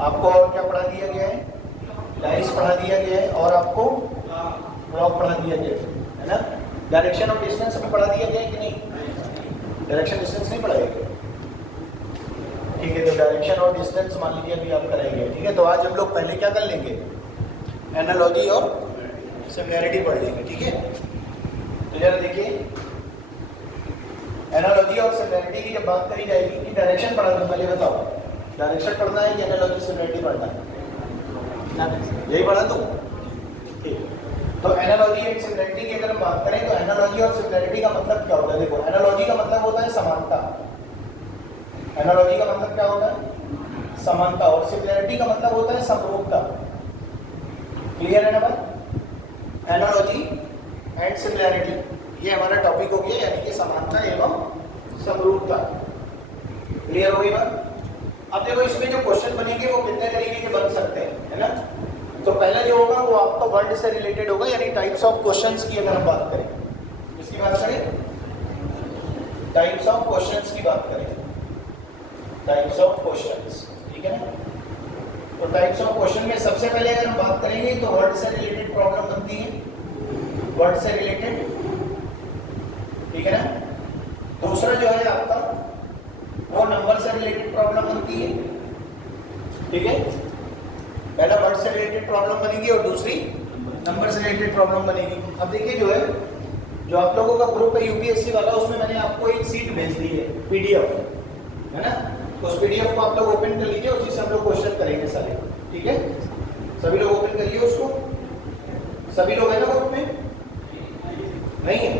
आपको और क्या पढ़ा दिया गया है? लाइन्स पढ़ा दिया गया है और आपको ब्लॉक पढ़ा दिया गया है ना। डायरेक्शन और डिस्टेंस भी पढ़ा दिया गया है कि नहीं? डायरेक्शन डिस्टेंस नहीं पढ़ाया गया, ठीक है। तो डायरेक्शन और डिस्टेंस मान लीजिए अभी आप करेंगे, ठीक है। तो आज हम लोग पहले क्या कर लेंगे? एनालॉजी और सिमिलैरिटी पढ़ लेंगे, ठीक है। तो जरा देखिए, एनालॉजी और सिमिलैरिटी की जब बात करी जाएगी कि डायरेक्शन पढ़ा दूँ, पहले बताओ डायरेक्शन पढ़ना है कि एनालॉजी सिमिलैरिटी पढ़ना है? यही पढ़ा दूँ, ठीक। तो एनालॉजी एंड सिमिलैरिटी की अगर हम बात करें तो एनालॉजी और सिमिलैरिटी का मतलब क्या होता है? देखो, एनालॉजी का मतलब होता है समानता। एनालॉजी का मतलब क्या होता है? समानता। और सिमिलैरिटी का मतलब होता है समरूपता। क्लियर है ना बात? एनालॉजी एंड सिमिलैरिटी ये हमारा टॉपिक हो गया, यानी कि समानता एवं समरूपता। क्लियर हो गई बात? अब देखो, इसमें जो क्वेश्चन बनेंगे वो कितने तरीके के बन सकते हैं, है ना। तो पहला जो होगा वो आपका वर्ड से रिलेटेड होगा, यानी टाइप्स ऑफ क्वेश्चंस की अगर हम बात करें, किसकी बात करें? टाइप्स ऑफ क्वेश्चंस की बात करें, टाइप्स ऑफ क्वेश्चंस, ठीक है ना। तो टाइप्स ऑफ क्वेश्चन में सबसे पहले अगर हम बात करेंगे तो वर्ड से रिलेटेड प्रॉब्लम बनती है, वर्ड से रिलेटेड, ठीक है ना। दूसरा जो है आपका वो नंबर से रिलेटेड प्रॉब्लम बनती है, ठीक है। पहला वर्ड से रिलेटेड प्रॉब्लम बनेगी और दूसरी नंबर से रिलेटेड प्रॉब्लम बनेगी। अब देखिए, जो है जो आप लोगों का ग्रुप है यूपीएससी वाला, उसमें मैंने आपको एक सीट भेज दी है, पीडीएफ, है ना। तो उस पीडीएफ को आप लोग ओपन कर लीजिए, उसी से हम लोग क्वेश्चन करेंगे सारे, ठीक है। सभी लोग ओपन करिए उसको। सभी लोग है ना ग्रुप में? नहीं है?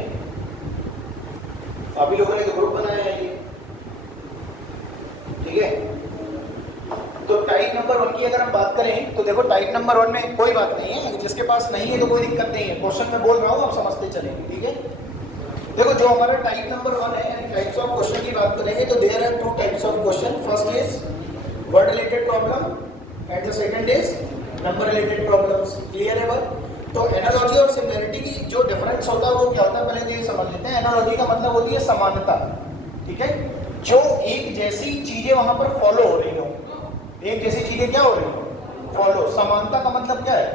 अभी लोगों ने तो ग्रुप बनाया है ये, ठीक है। तो टाइप नंबर 1 की अगर हम बात करें तो देखो, टाइप नंबर 1 में कोई बात नहीं है, जिसके पास नहीं है तो कोई दिक्कत नहीं है, क्वेश्चन में बोल रहा हूँ, आप समझते चलेंगे, ठीक है। देखो, जो हमारा टाइप नंबर 1 है, यानी टाइप्स ऑफ क्वेश्चन की बात करेंगे तो there are 2 types of question. First is word related problem and the second is number related problems. Clear है बात? तो एनालॉजी और सिमिलैरिटी की जो डिफरेंस होता है वो क्या होता है, पहले तो ये समझ लेते हैं। एनालॉजी का मतलब होती है समानता, ठीक है। जो एक जैसी चीजें वहां पर फॉलो हो रही हो, एक जैसी चीजें क्या हो रही हो? फॉलो। समानता का मतलब क्या है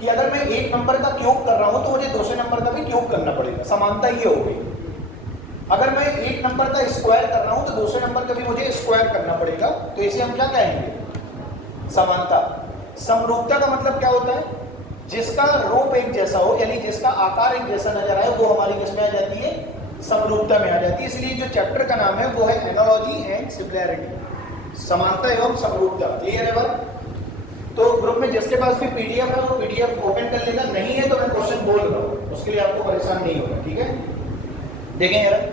कि अगर मैं एक नंबर का क्यूब कर रहा हूं तो मुझे दूसरे नंबर का भी क्यूब करना पड़ेगा, समानता ये हो गई। अगर मैं एक नंबर का स्क्वायर कर रहा हूं तो दूसरे नंबर का भी मुझे स्क्वायर करना पड़ेगा, तो इसे हम क्या कहेंगे? समानता। समरूपता का मतलब क्या होता है? जिसका रूप एक जैसा हो, यानी जिसका आकार एक जैसा नजर आए, वो हमारी किसमें आ जाती है? समरूपता में आ जाती है। इसलिए जो चैप्टर का नाम है वो है एनालॉजी एंड सिमिलैरिटी, समानता एवं समरूपता। क्लियर है बात? तो ग्रुप में जिसके पास भी पीडीएफ है वो पीडीएफ ओपन कर लेगा, नहीं है तो मैं क्वेश्चन बोल रहा हूँ, उसके लिए आपको परेशान नहीं होगा, ठीक है। देखें यार,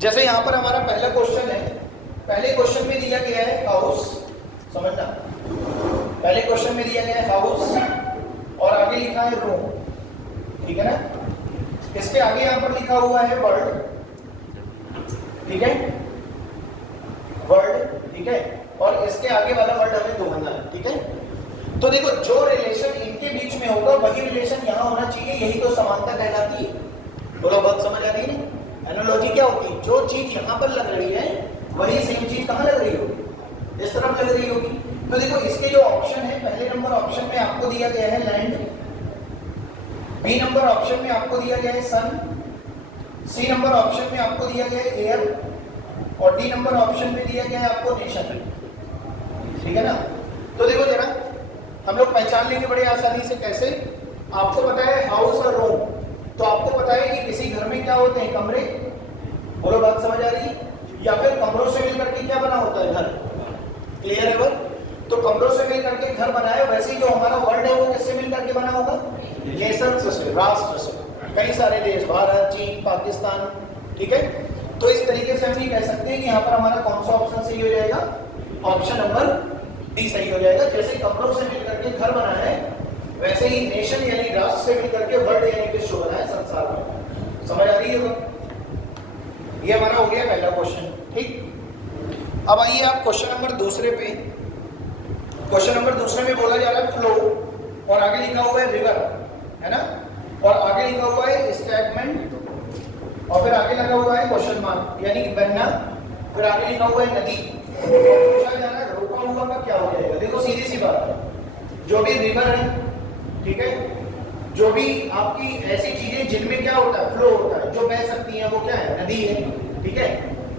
जैसे यहाँ पर हमारा पहला क्वेश्चन है, पहले क्वेश्चन में दिया गया है हाउस, समझना, पहले क्वेश्चन में दिया गया है हाउस और आगे लिखा है रूम, ठीक है ना। इसके आगे यहाँ पर लिखा हुआ है वर्ल्ड, ठीक है, वर्ल्ड, ठीक है, और इसके आगे वाला वर्ड हमें ढूंढना है, ठीक है। तो देखो, जो रिलेशन इनके बीच में होगा वही रिलेशन यहाँ होना चाहिए, यही तो समानता कहलाती है। बोलो, बात समझ आ रही है? एनालॉजी क्या होती है? जो चीज यहाँ पर लग रही है वही सेम चीज कहाँ लग रही होगी? इस तरफ लग रही होगी। तो देखो, इसके जो ऑप्शन है, पहले नंबर ऑप्शन में आपको दिया गया है लैंड, बी नंबर ऑप्शन में आपको दिया गया है सन, सी नंबर ऑप्शन में आपको दिया गया है एयर और डी नंबर ऑप्शन में दिया गया है आपको नेशन, ठीक है ना। तो देखो जरा, हम लोग पहचान लेंगे बड़े आसानी से। कैसे? आपको पता है हाउस और रूम, तो आपको पता है कि किसी घर में क्या होते हैं? कमरे। बोलो, बात समझ आ रही है? या फिर कमरों से मिलकर के क्या बना होता है? घर। क्लियर है बात? तो कमरों से मिलकर के घर बनाया, वैसे ही जो हमारा वर्ल्ड है वो किससे मिलकर के बना होगा? नेशंस से, राष्ट्र से, कई सारे देश, भारत, चीन, पाकिस्तान, ठीक है। तो इस तरीके से हम ये कह सकते हैं कि यहाँ पर हमारा कौन सा ऑप्शन सही हो जाएगा? ऑप्शन नंबर डी सही हो जाएगा। जैसे कमरों से मिलकर के घर बना है, वैसे ही नेशन यानी राष्ट्र से मिलकर के वर्ल्ड यानी विश्व बना है, संसार में। समझ आ रही है? ये हमारा हो गया पहला क्वेश्चन, ठीक। अब आइए आप क्वेश्चन नंबर दूसरे पे। क्वेश्चन नंबर दूसरे में बोला जा रहा है फ्लो और आगे लिखा हुआ है रिवर, है ना, और आगे लिखा हुआ है स्टैगमेंट और फिर आगे लगा हुआ है क्वेश्चन मार्क, यानी बहना, फिर आगे लिखा हुआ है नदी। पूछा जा रहा है रोका हुआ का क्या हो जाएगा? देखो सीधी सी बात है, जो भी रिवर है, ठीक है, जो भी आपकी ऐसी चीजें जिनमें क्या होता है, फ्लो होता है, जो बह सकती हैं, वो क्या है? नदी है, ठीक है।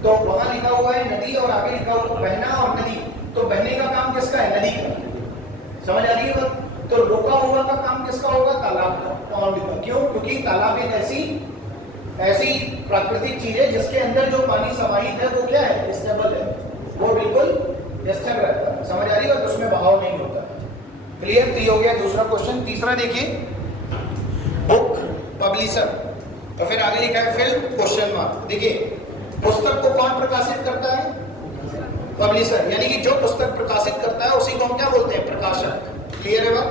तो वहां लिखा हुआ है नदी और आगे लिखा हुआ बहना और नदी, तो बहने का काम किसका है? नदी का। समझ आ रही है? तो रुका हुआ का काम किसका होगा? तालाब का, पॉन्ड का। क्यों? क्योंकि तालाब एक ऐसी प्राकृतिक चीज है जिसके अंदर जो पानी समाहित है वो क्या है? स्टेबल है, वो बिल्कुल स्थिर रहता है। समझ आ रही है? उसमें बहाव नहीं होता। क्लियर? तो हो गया दूसरा क्वेश्चन। तीसरा देखिए, बुक पब्लिशर, तो फिर आगे लिखा है फिल्म क्वेश्चन मार्क। देखिए, पुस्तक को कौन प्रकाशित करता है? पब्लिशर, यानी कि जो पुस्तक प्रकाशित करता है उसी को हम क्या बोलते हैं? प्रकाशक। क्लियर है बात?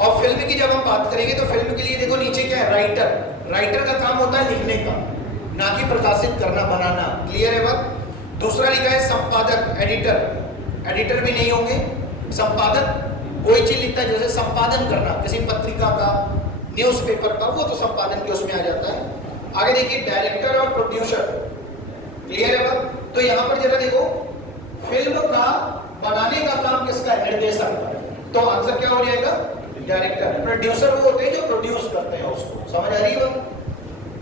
और फिल्म की जब हम बात करेंगे तो फिल्म के लिए देखो नीचे क्या है? राइटर। राइटर का काम होता है लिखने का, ना कि प्रकाशित करना, बनाना। क्लियर है बात? दूसरा लिखा है संपादक, एडिटर। एडिटर भी नहीं होंगे। संपादक कोई चीज लिखता है, जैसे संपादन करना किसी पत्रिका का, न्यूज़पेपर का, वो तो संपादन के उसमें आ जाता है। आगे देखिए, डायरेक्टर और प्रोड्यूसर। क्लियर है बात? तो यहां पर जरा देखो, फिल्म का बनाने का काम किसका है? निर्देशक। तो आंसर क्या हो जाएगा? डायरेक्टर। प्रोड्यूसर वो होते हैं जो प्रोड्यूस करते हैं उसको। समझ आ रही है?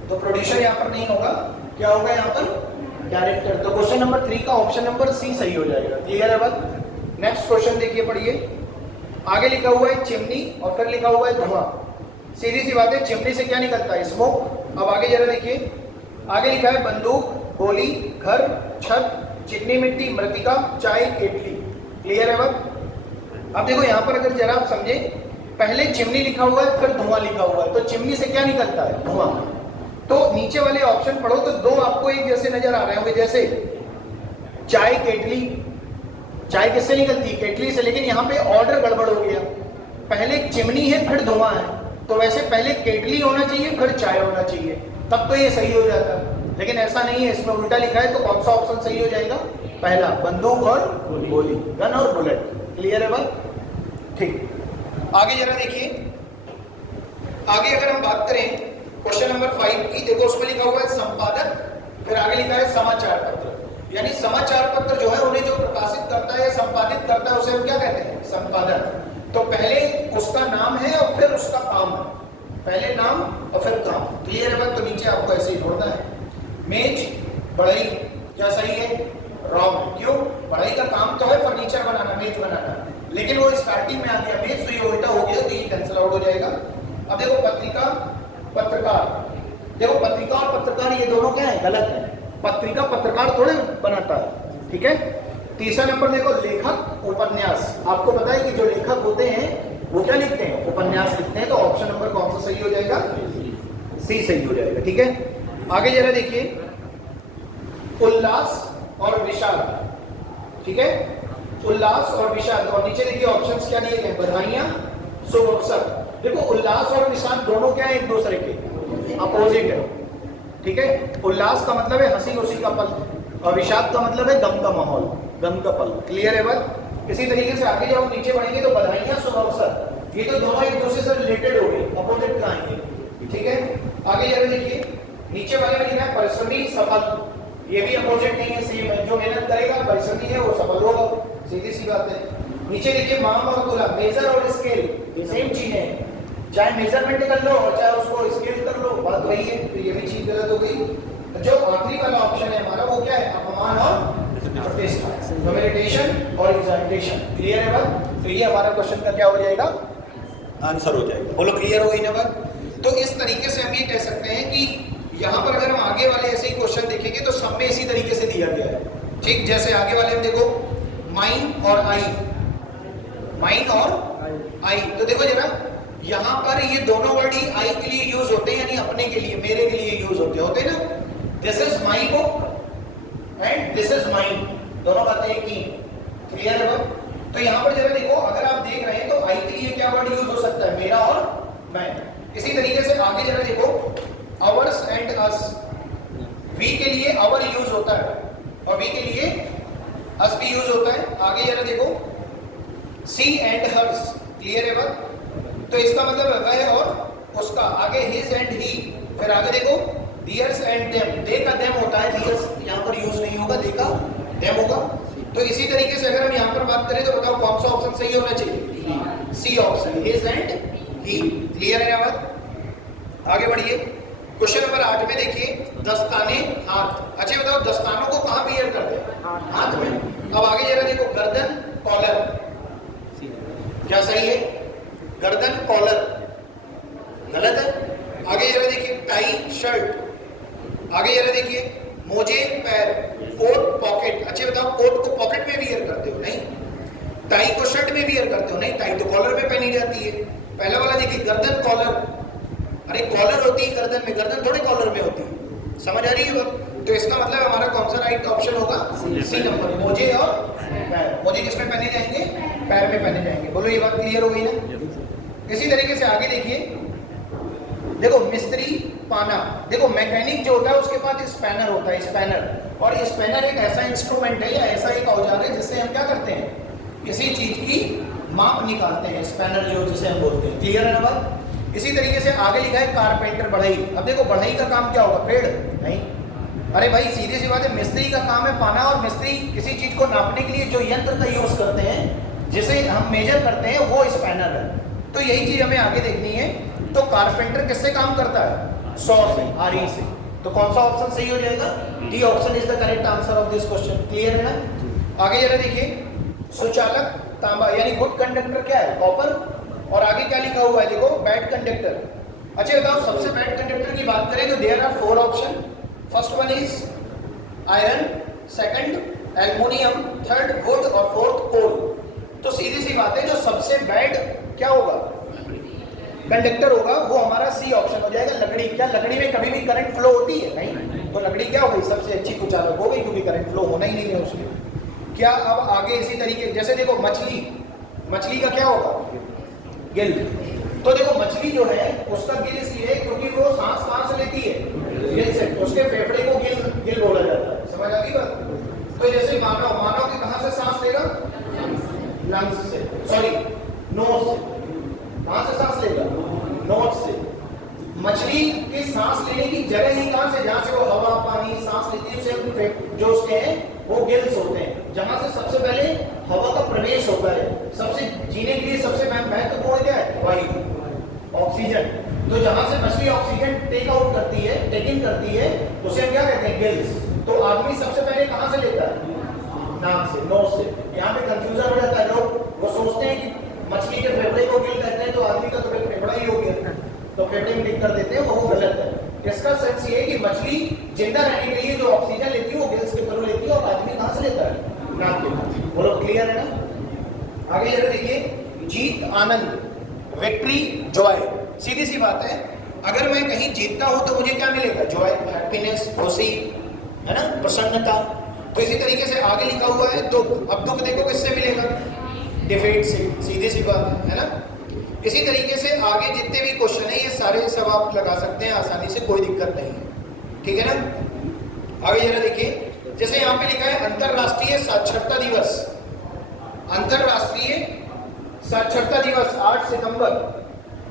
तो प्रोड्यूसर यहाँ पर नहीं होगा, क्या होगा यहाँ पर? डायरेक्टर। तो क्वेश्चन नंबर 3 का ऑप्शन नंबर सी सही हो जाएगा। क्लियर है बात? नेक्स्ट क्वेश्चन देखिए, पढ़िए। आगे लिखा हुआ है चिमनी और फिर लिखा हुआ है धुआं। सीधी सी बात है, चिमनी से क्या निकलता है? स्मोक। अब आगे जरा देखिए, आगे लिखा है बंदूक, गोली, घर, छत, चिकनी मिट्टी, मृतिका, चाय, केतली। क्लियर है बात? अब देखो यहाँ पर अगर जरा आप समझे, पहले चिमनी लिखा हुआ है फिर धुआं लिखा हुआ है, तो चिमनी से क्या निकलता है? धुआं। तो नीचे वाले ऑप्शन पढ़ो तो दो आपको एक जैसे नजर आ रहे होंगे, जैसे चाय, केतली। चाय किससे निकलती है? केतली से। लेकिन यहाँ पे ऑर्डर गड़बड़ हो गया, पहले चिमनी है फिर धुआं है, तो वैसे पहले केतली होना चाहिए फिर चाय होना चाहिए, तब तो ये सही हो जाता। लेकिन ऐसा नहीं है, इसमें उल्टा लिखा है। तो कौन सा ऑप्शन सही हो जाएगा? पहला, बंदूक और गोली, गन और बुलेट। क्लियर है बात? ठीक। आगे जरा देखिए, आगे अगर हम बात करें क्वेश्चन नंबर 5 की, देखो उसमें लिखा हुआ है संपादक, फिर आगे लिखा है समाचार पत्र। यानी समाचार पत्र जो है उन्हें जो प्रकाशित करता है या संपादित करता है उसे हम क्या कहते हैं? संपादक। तो पहले उसका नाम है और फिर उसका काम है, पहले नाम और फिर काम। क्लियर है बात? तो नीचे आपको ऐसे ही जोड़ना है। मेज, बढ़ई, क्या सही है? रॉन्ग। क्यों? बढ़ई का काम तो है फर्नीचर बनाना, मेज बनाना, लेकिन वो स्टार्टिंग में आ गया मेज, तो ये उल्टा हो गया, तो ये कैंसिल आउट हो जाएगा। अब देखो पत्रिका, पत्रकार। देखो पत्रिका और पत्रकार ये दोनों क्या है? गलत है। पत्रिका पत्रकार थोड़े बनाता है, ठीक है। तीसरा नंबर देखो, लेखक, उपन्यास। आपको पता है कि जो लेखक होते हैं वो क्या लिखते हैं? उपन्यास लिखते हैं। तो ऑप्शन नंबर कौन सा सही हो जाएगा? सी सही हो जाएगा। ठीक है। आगे जरा देखिए, उल्लास और विषाद। ठीक है, उल्लास और विषाद। और नीचे देखिए ऑप्शंस क्या दिए गए? बधाइयां, शुभ अवसर। देखो उल्लास और विषाद दोनों क्या है? एक दूसरे के अपोजिट है। ठीक है, उल्लास का मतलब है हंसी खुशी का पल, और विषाद का मतलब है गम का माहौल, गम का पल। क्लियर है बात? इसी तरीके से आगे जब हम नीचे बढ़ेंगे तो बधाइयां, शुभ अवसर, ये तो दोनों एक दूसरे से रिलेटेड हो गए, अपोजिट का आएंगे। ठीक है, आगे जरा देखिए, नीचे वाले में लिखा है परिश्रमी, सफल। ये भी अपोजिट नहीं है, सेम है। जो मेहनत करेगा परिश्रमी है वो सफल होगा, सीधी सी बात है। नीचे देखिए, माम और तुला, मेजर और स्केल सेम चीज है, चाहे मेजरमेंट कर लो और चाहे उसको स्केल कर लो, बात वही है। तो ये भी चीज गलत हो गई। जो आखिरी वाला ऑप्शन है हमारा वो क्या है? अपमान और प्रतिष्ठा, ह्यूमिलिएशन और एग्जाल्टेशन। क्लियर है बात? तो ये हमारा क्वेश्चन का क्या हो जाएगा? आंसर हो जाएगा। बोलो क्लियर हो गई ना बात? तो इस तरीके से हम ये कह सकते हैं कि यहाँ पर अगर हम आगे वाले ऐसे ही क्वेश्चन देखेंगे तो सब में इसी तरीके से दिया गया है। ठीक, जैसे आगे वाले में देखो, माइन और आई, माइन और आई। तो देखो जरा, यहाँ पर ये दोनों वर्ड ही आई के लिए यूज होते हैं, यानी अपने के लिए, मेरे के लिए यूज होते हैं ना। This is my book and this is mine, दोनों बातें एक ही। क्लियर है? तो यहाँ पर जरा देखो, अगर आप देख रहे हैं तो आई के लिए क्या वर्ड यूज हो सकता है? मेरा और मैं। इसी तरीके से आगे जरा देखो, अवर्स एंड अस, वी के लिए अवर यूज होता है और वी के लिए अस भी यूज होता है। आगे जरा देखो, सी एंड हर्स। क्लियर है बात? तो इसका मतलब है वह और उसका। आगे हिज एंड ही, फिर आगे देखो दियर्स एंड देम। दे का देम होता है, दियर्स यहाँ पर यूज नहीं होगा, दे का देम होगा। तो इसी तरीके से अगर हम यहाँ पर बात करें तो बताओ कौन सा ऑप्शन सही होना चाहिए? C option, his and he. Clear है बात? आगे बढ़िए, क्वेश्चन नंबर 8 में देखिए, दस्ताने हाथ। अच्छा बताओ दस्तानों को कहाँ वियर करते हैं? हाथ में। अब आगे जरा देखो, गर्दन कॉलर, क्या सही है? गर्दन कॉलर गलत है। आगे जरा देखिए, टाई शर्ट। आगे जरा देखिए, मोजे पैर, कोट पॉकेट। अच्छे बताओ कोट को पॉकेट में वियर करते हो? नहीं। टाई को शर्ट में वियर करते हो? नहीं, टाई तो कॉलर में पहनी जाती है। पहला वाला देखिए, गर्दन कॉलर, अरे कॉलर होती है गर्दन में, गर्दन थोड़े कॉलर में होती है। समझ आ रही है? तो इसका मतलब हमारा कौन सा राइट ऑप्शन होगा? सी नंबर, मोजे और पैर। मोजे किसमें पहने जाएंगे? पैर में पहने जाएंगे। बोलो ये बात क्लियर हो गई ना? इसी तरीके से आगे देखिए, देखो मिस्त्री पाना। देखो मैकेनिक जो होता है उसके पास स्पैनर होता है, स्पैनर। और स्पैनर एक ऐसा इंस्ट्रूमेंट है या ऐसा एक औजार है जिससे हम क्या करते हैं? किसी चीज की माप निकालते हैं। स्पैनर जो जिसे हम बोलते हैं। क्लियर है ना बात? इसी तरीके से आगे लिखा है कारपेंटर, बढ़ई। अब देखो बढ़ई का काम क्या होगा? पेड़? नहीं। अरे भाई सीधी सी बात है, मिस्त्री का काम है पाना। और मिस्त्री किसी चीज को नापने के लिए जो यंत्र का यूज करते हैं, जिसे हम मेजर करते हैं, वो स्पैनर है। तो यही चीज हमें आगे देखनी है। तो कारपेंटर किससे काम करता है? सॉ से, आरी से। तो कौन सा ऑप्शन सही हो जाएगा? D option is the correct answer of this question. Clear है ना? आगे जरा देखिए, सुचालक तांबा, यानी गुड कंडक्टर क्या है? कॉपर। और आगे क्या लिखा हुआ है? देखो बैड कंडक्टर। अच्छा बताओ सबसे बैड कंडक्टर की बात करें तो there are 4 option. First one is iron, second aluminium, third wood और फोर्थ कोल। तो सीधी सी बात है, जो सबसे बैड क्या होगा? कंडक्टर होगा, वो हमारा सी ऑप्शन हो जाएगा, लकड़ी। क्या लकड़ी में कभी भी करंट फ्लो होती है? नहीं। तो लकड़ी क्या हो गई? सबसे अच्छी कुचालक हो गई, क्योंकि करंट फ्लो होना ही नहीं है उसमें। क्या अब आगे इसी तरीके, जैसे देखो मछली, मछली का क्या होगा? गिल। तो देखो मछली जो है उसका गिल इसलिए है क्योंकि वो सांस कहां से लेती है? गिल से। उसके फेफड़े को गिल बोला जाता है। समझ आ गई बात? तो जैसे मानव की कहां से सांस लेगा? लंग्स से, सॉरी नोज से। कहां से सांस लेगा? नोज से। मछली की सांस लेने की जगह ही कहां से? जहां से वो हवा पानी सांस लेती है, उसे जो उसके हैं वो गिल्स होते हैं, जहां से सबसे पहले हवा का प्रवेश होता है। सबसे जीने के लिए सबसे महत्वपूर्ण क्या है? वायु, ऑक्सीजन। तो जहां से मछली ऑक्सीजन टेक आउट करती है, टेक इन करती है, उसे हम क्या कहते हैं? गिल्स। तो आदमी सबसे पहले कहां से लेता है? नाक से, नोज से। यहाँ पे कंफ्यूजन हो जाता है, लोग वो सोचते हैं कि मछली के फेफड़े को गिल कहते हैं, तो आदमी का तो फेफड़ा ही हो गया, तो फेफड़े में टिक कर देते हैं, वो गलत है। इसका सेंस ये है कि मछली जिंदा रहने के लिए जो ऑक्सीजन लेती है वो गिल्स के थ्रू लेती है, और आदमी कहां से लेता है? नाक के। बोलो क्लियर है ना? आगे जरा देखिए, जीत आनंद, विक्ट्री जॉय। सीधी सी बात है, अगर मैं कहीं जीतता हूं तो मुझे क्या मिलेगा? जॉय, हैप्पीनेस, खुशी, है ना, प्रसन्नता। तो इसी तरीके से आगे लिखा हुआ है दुख। अब दुख देखो किससे मिलेगा? डिफीट से। सीधी सी बात है ना? इसी तरीके से आगे जितने भी क्वेश्चन है ये सारे सब आप लगा सकते हैं आसानी से, कोई दिक्कत नहीं है। ठीक है ना? आगे जरा देखिए, जैसे यहाँ पे लिखा है अंतरराष्ट्रीय साक्षरता दिवस। अंतरराष्ट्रीय साक्षरता दिवस 8 सितंबर।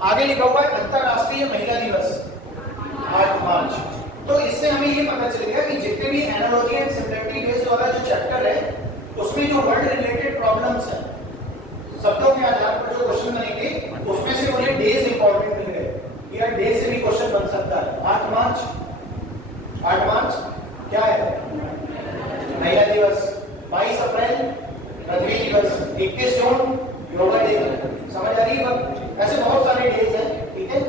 आगे लिखा हुआ है अंतरराष्ट्रीय महिला दिवस 8 मार्च। तो इससे हमें ये पता चलेगा कि जितने भी एनालॉजी एंड सिमिलैरिटी बेस्ड वाला जो चैप्टर है उसमें जो वर्ल्ड रिलेटेड प्रॉब्लम्स हैं, शब्दों के आधार पर जो क्वेश्चन बनेंगे, उसमें से उन्हें डेज इंपॉर्टेंट मिल गए। यार डे से भी क्वेश्चन बन सकता है। 8 मार्च क्या है? महिला दिवस। 22 अप्रैल पृथ्वी दिवस। 21 जून योगा डे। समझ आ रही है बात? ऐसे बहुत सारे डेज हैं। ठीक है,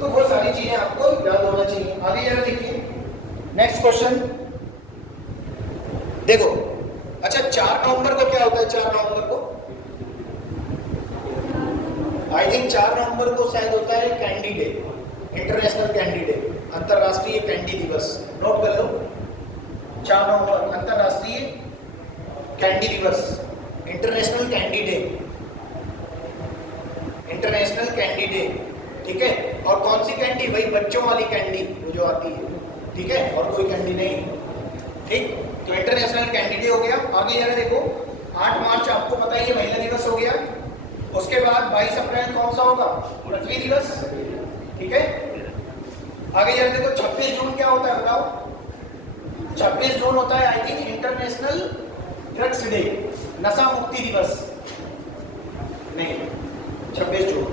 तो वो सारी चीजें आपको याद होना चाहिए। आगे जरा देखिए, नेक्स्ट क्वेश्चन देखो। अच्छा 4 नवंबर को क्या होता है? 4 नवंबर को आई थिंक 4 नवंबर को शायद होता है candy day, international candy day, अंतरराष्ट्रीय कैंडी दिवस। नोट कर लो, 4 नवंबर अंतरराष्ट्रीय कैंडी दिवस, international candy day, international candy day. ठीक है, और कौन सी कैंडी? वही बच्चों वाली कैंडी वो जो आती है। ठीक है, और कोई कैंडी नहीं। ठीक, तो इंटरनेशनल कैंडी डे हो गया। आगे जरा देखो, 8 मार्च आपको पता ही है महिला दिवस हो गया। उसके बाद 22 अप्रैल कौन सा होगा? पृथ्वी दिवस। ठीक है, आगे जरा देखो 26 जून क्या होता है बताओ? 26 जून होता है I think international drugs day, नशा मुक्ति दिवस नहीं, 26 जून,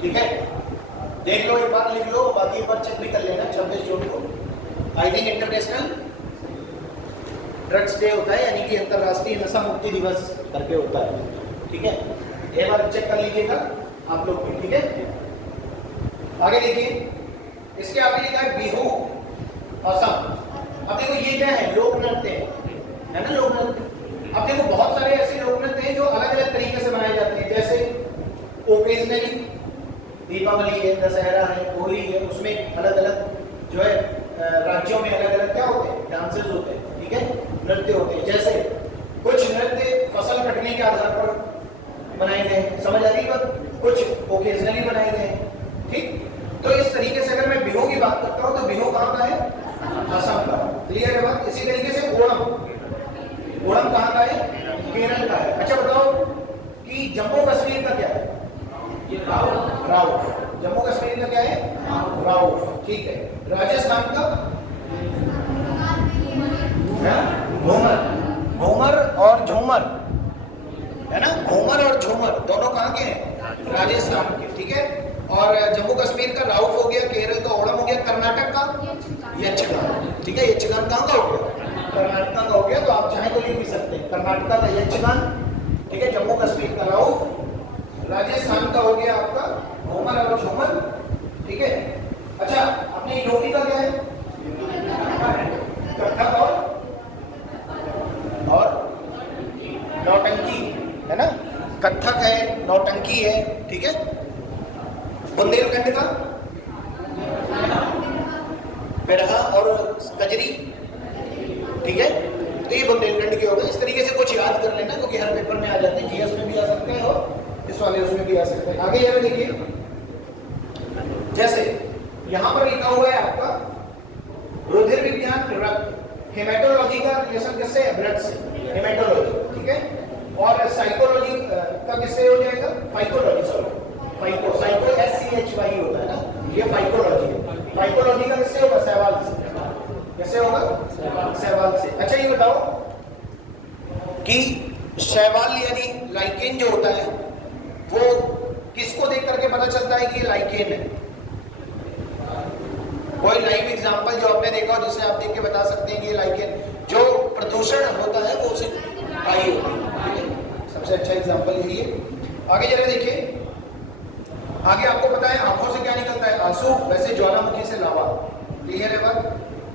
ठीक है। देख लो एक बार, लिख लो, बाकी एक बार चेक भी कर लेना। 26 जून को I think international drugs day होता है, यानी कि अंतरराष्ट्रीय नशा मुक्ति दिवस करके होता है, ठीक है। एक बार चेक कर लीजिएगा आप लोग भी, ठीक है। आगे देखिए, इसके आगे लिखा है बिहू असम। अब देखो ये क्या है, लोक नृत्य है ना, लोक नृत्य। अब देखो बहुत सारे ऐसे लोक नृत्य हैं जो अलग अलग तरीके से मनाए जाते हैं, जैसे ओकेजनली दीपावली है, दशहरा है, होली है, उसमें अलग अलग जो है राज्यों में अलग अलग क्या होते हैं, डांसेस होते हैं, ठीक है, नृत्य होते हैं। जैसे कुछ नृत्य फसल कटने के आधार पर बनाए गए, समझ आ रही बात, कुछ ओकेजनली बनाए गए, ठीक। तो इस तरीके से अगर मैं बिहू की बात करता हूँ तो बिहू कहाँ का है, असम का, क्लियर है बात। इसी तरीके से ओणम, ओणम कहाँ का है, केरल का है। अच्छा बताओ कि जम्मू कश्मीर का क्या है, राउफ। जम्मू कश्मीर का क्या है, राउफ, ठीक है। राजस्थान का घूमर, घूमर और झूमर है ना, घूमर और झूमर दोनों कहाँ के हैं, राजस्थान के, ठीक है। और जम्मू कश्मीर का राउफ हो गया, केरल का ओणम हो गया, कर्नाटक का यक्षगान, ठीक है। यक्षगान कहाँ का हो गया, कर्नाटक का हो गया। तो आप चाहे तो लिख भी सकते हैं, कर्नाटक का यक्षगान, ठीक है। जम्मू कश्मीर का राउफ, राजस्थान का हो गया आपका घूमर और झूमर, ठीक है। अच्छा, अपनी यूपी का क्या है, कथक और नौटंकी है ना, कथक है, नौटंकी है, ठीक है। बुंदेलखंड का बेरहा और कजरी, ठीक है। तो ये बुंदेलखंड के हो गए। इस तरीके से कुछ याद कर लेना, क्योंकि हर पेपर में आ जाते हैं, जीएस में भी आ सकते हैं और इस वाले उसमें भी आ सकते हैं। आगे ये देखिए, जैसे यहां पर लिखा हुआ है आपका रुधिर विज्ञान, रक्त, हेमेटोलॉजी का रिलेशन किससे है, ब्लड से, हेमेटोलॉजी, ठीक है। और साइकोलॉजी का किससे हो जाएगा, phycology, sorry phyco, psycho SCHY होता है ना, ये फाइकोलॉजी है। फाइकोलॉजी का किससे होगा, सहवाल से, कैसे होगा, सहवाल से। अच्छा ये बताओ कि शैवाल यानी लाइकेन जो होता है वो किसको देख करके पता चलता है कि ये लाइकेन है, कोई लाइव एग्जांपल जो आपने देखा हो जिससे आप देख के बता सकते हैं कि ये लाइकेन, जो प्रदूषण होता है वो उसे आई होती है, सबसे अच्छा एग्जांपल यही है। आगे जरा देखिए, आगे आपको पता है आंखों से क्या निकलता है, आंसू, वैसे ज्वालामुखी से लावा, क्लियर है बात।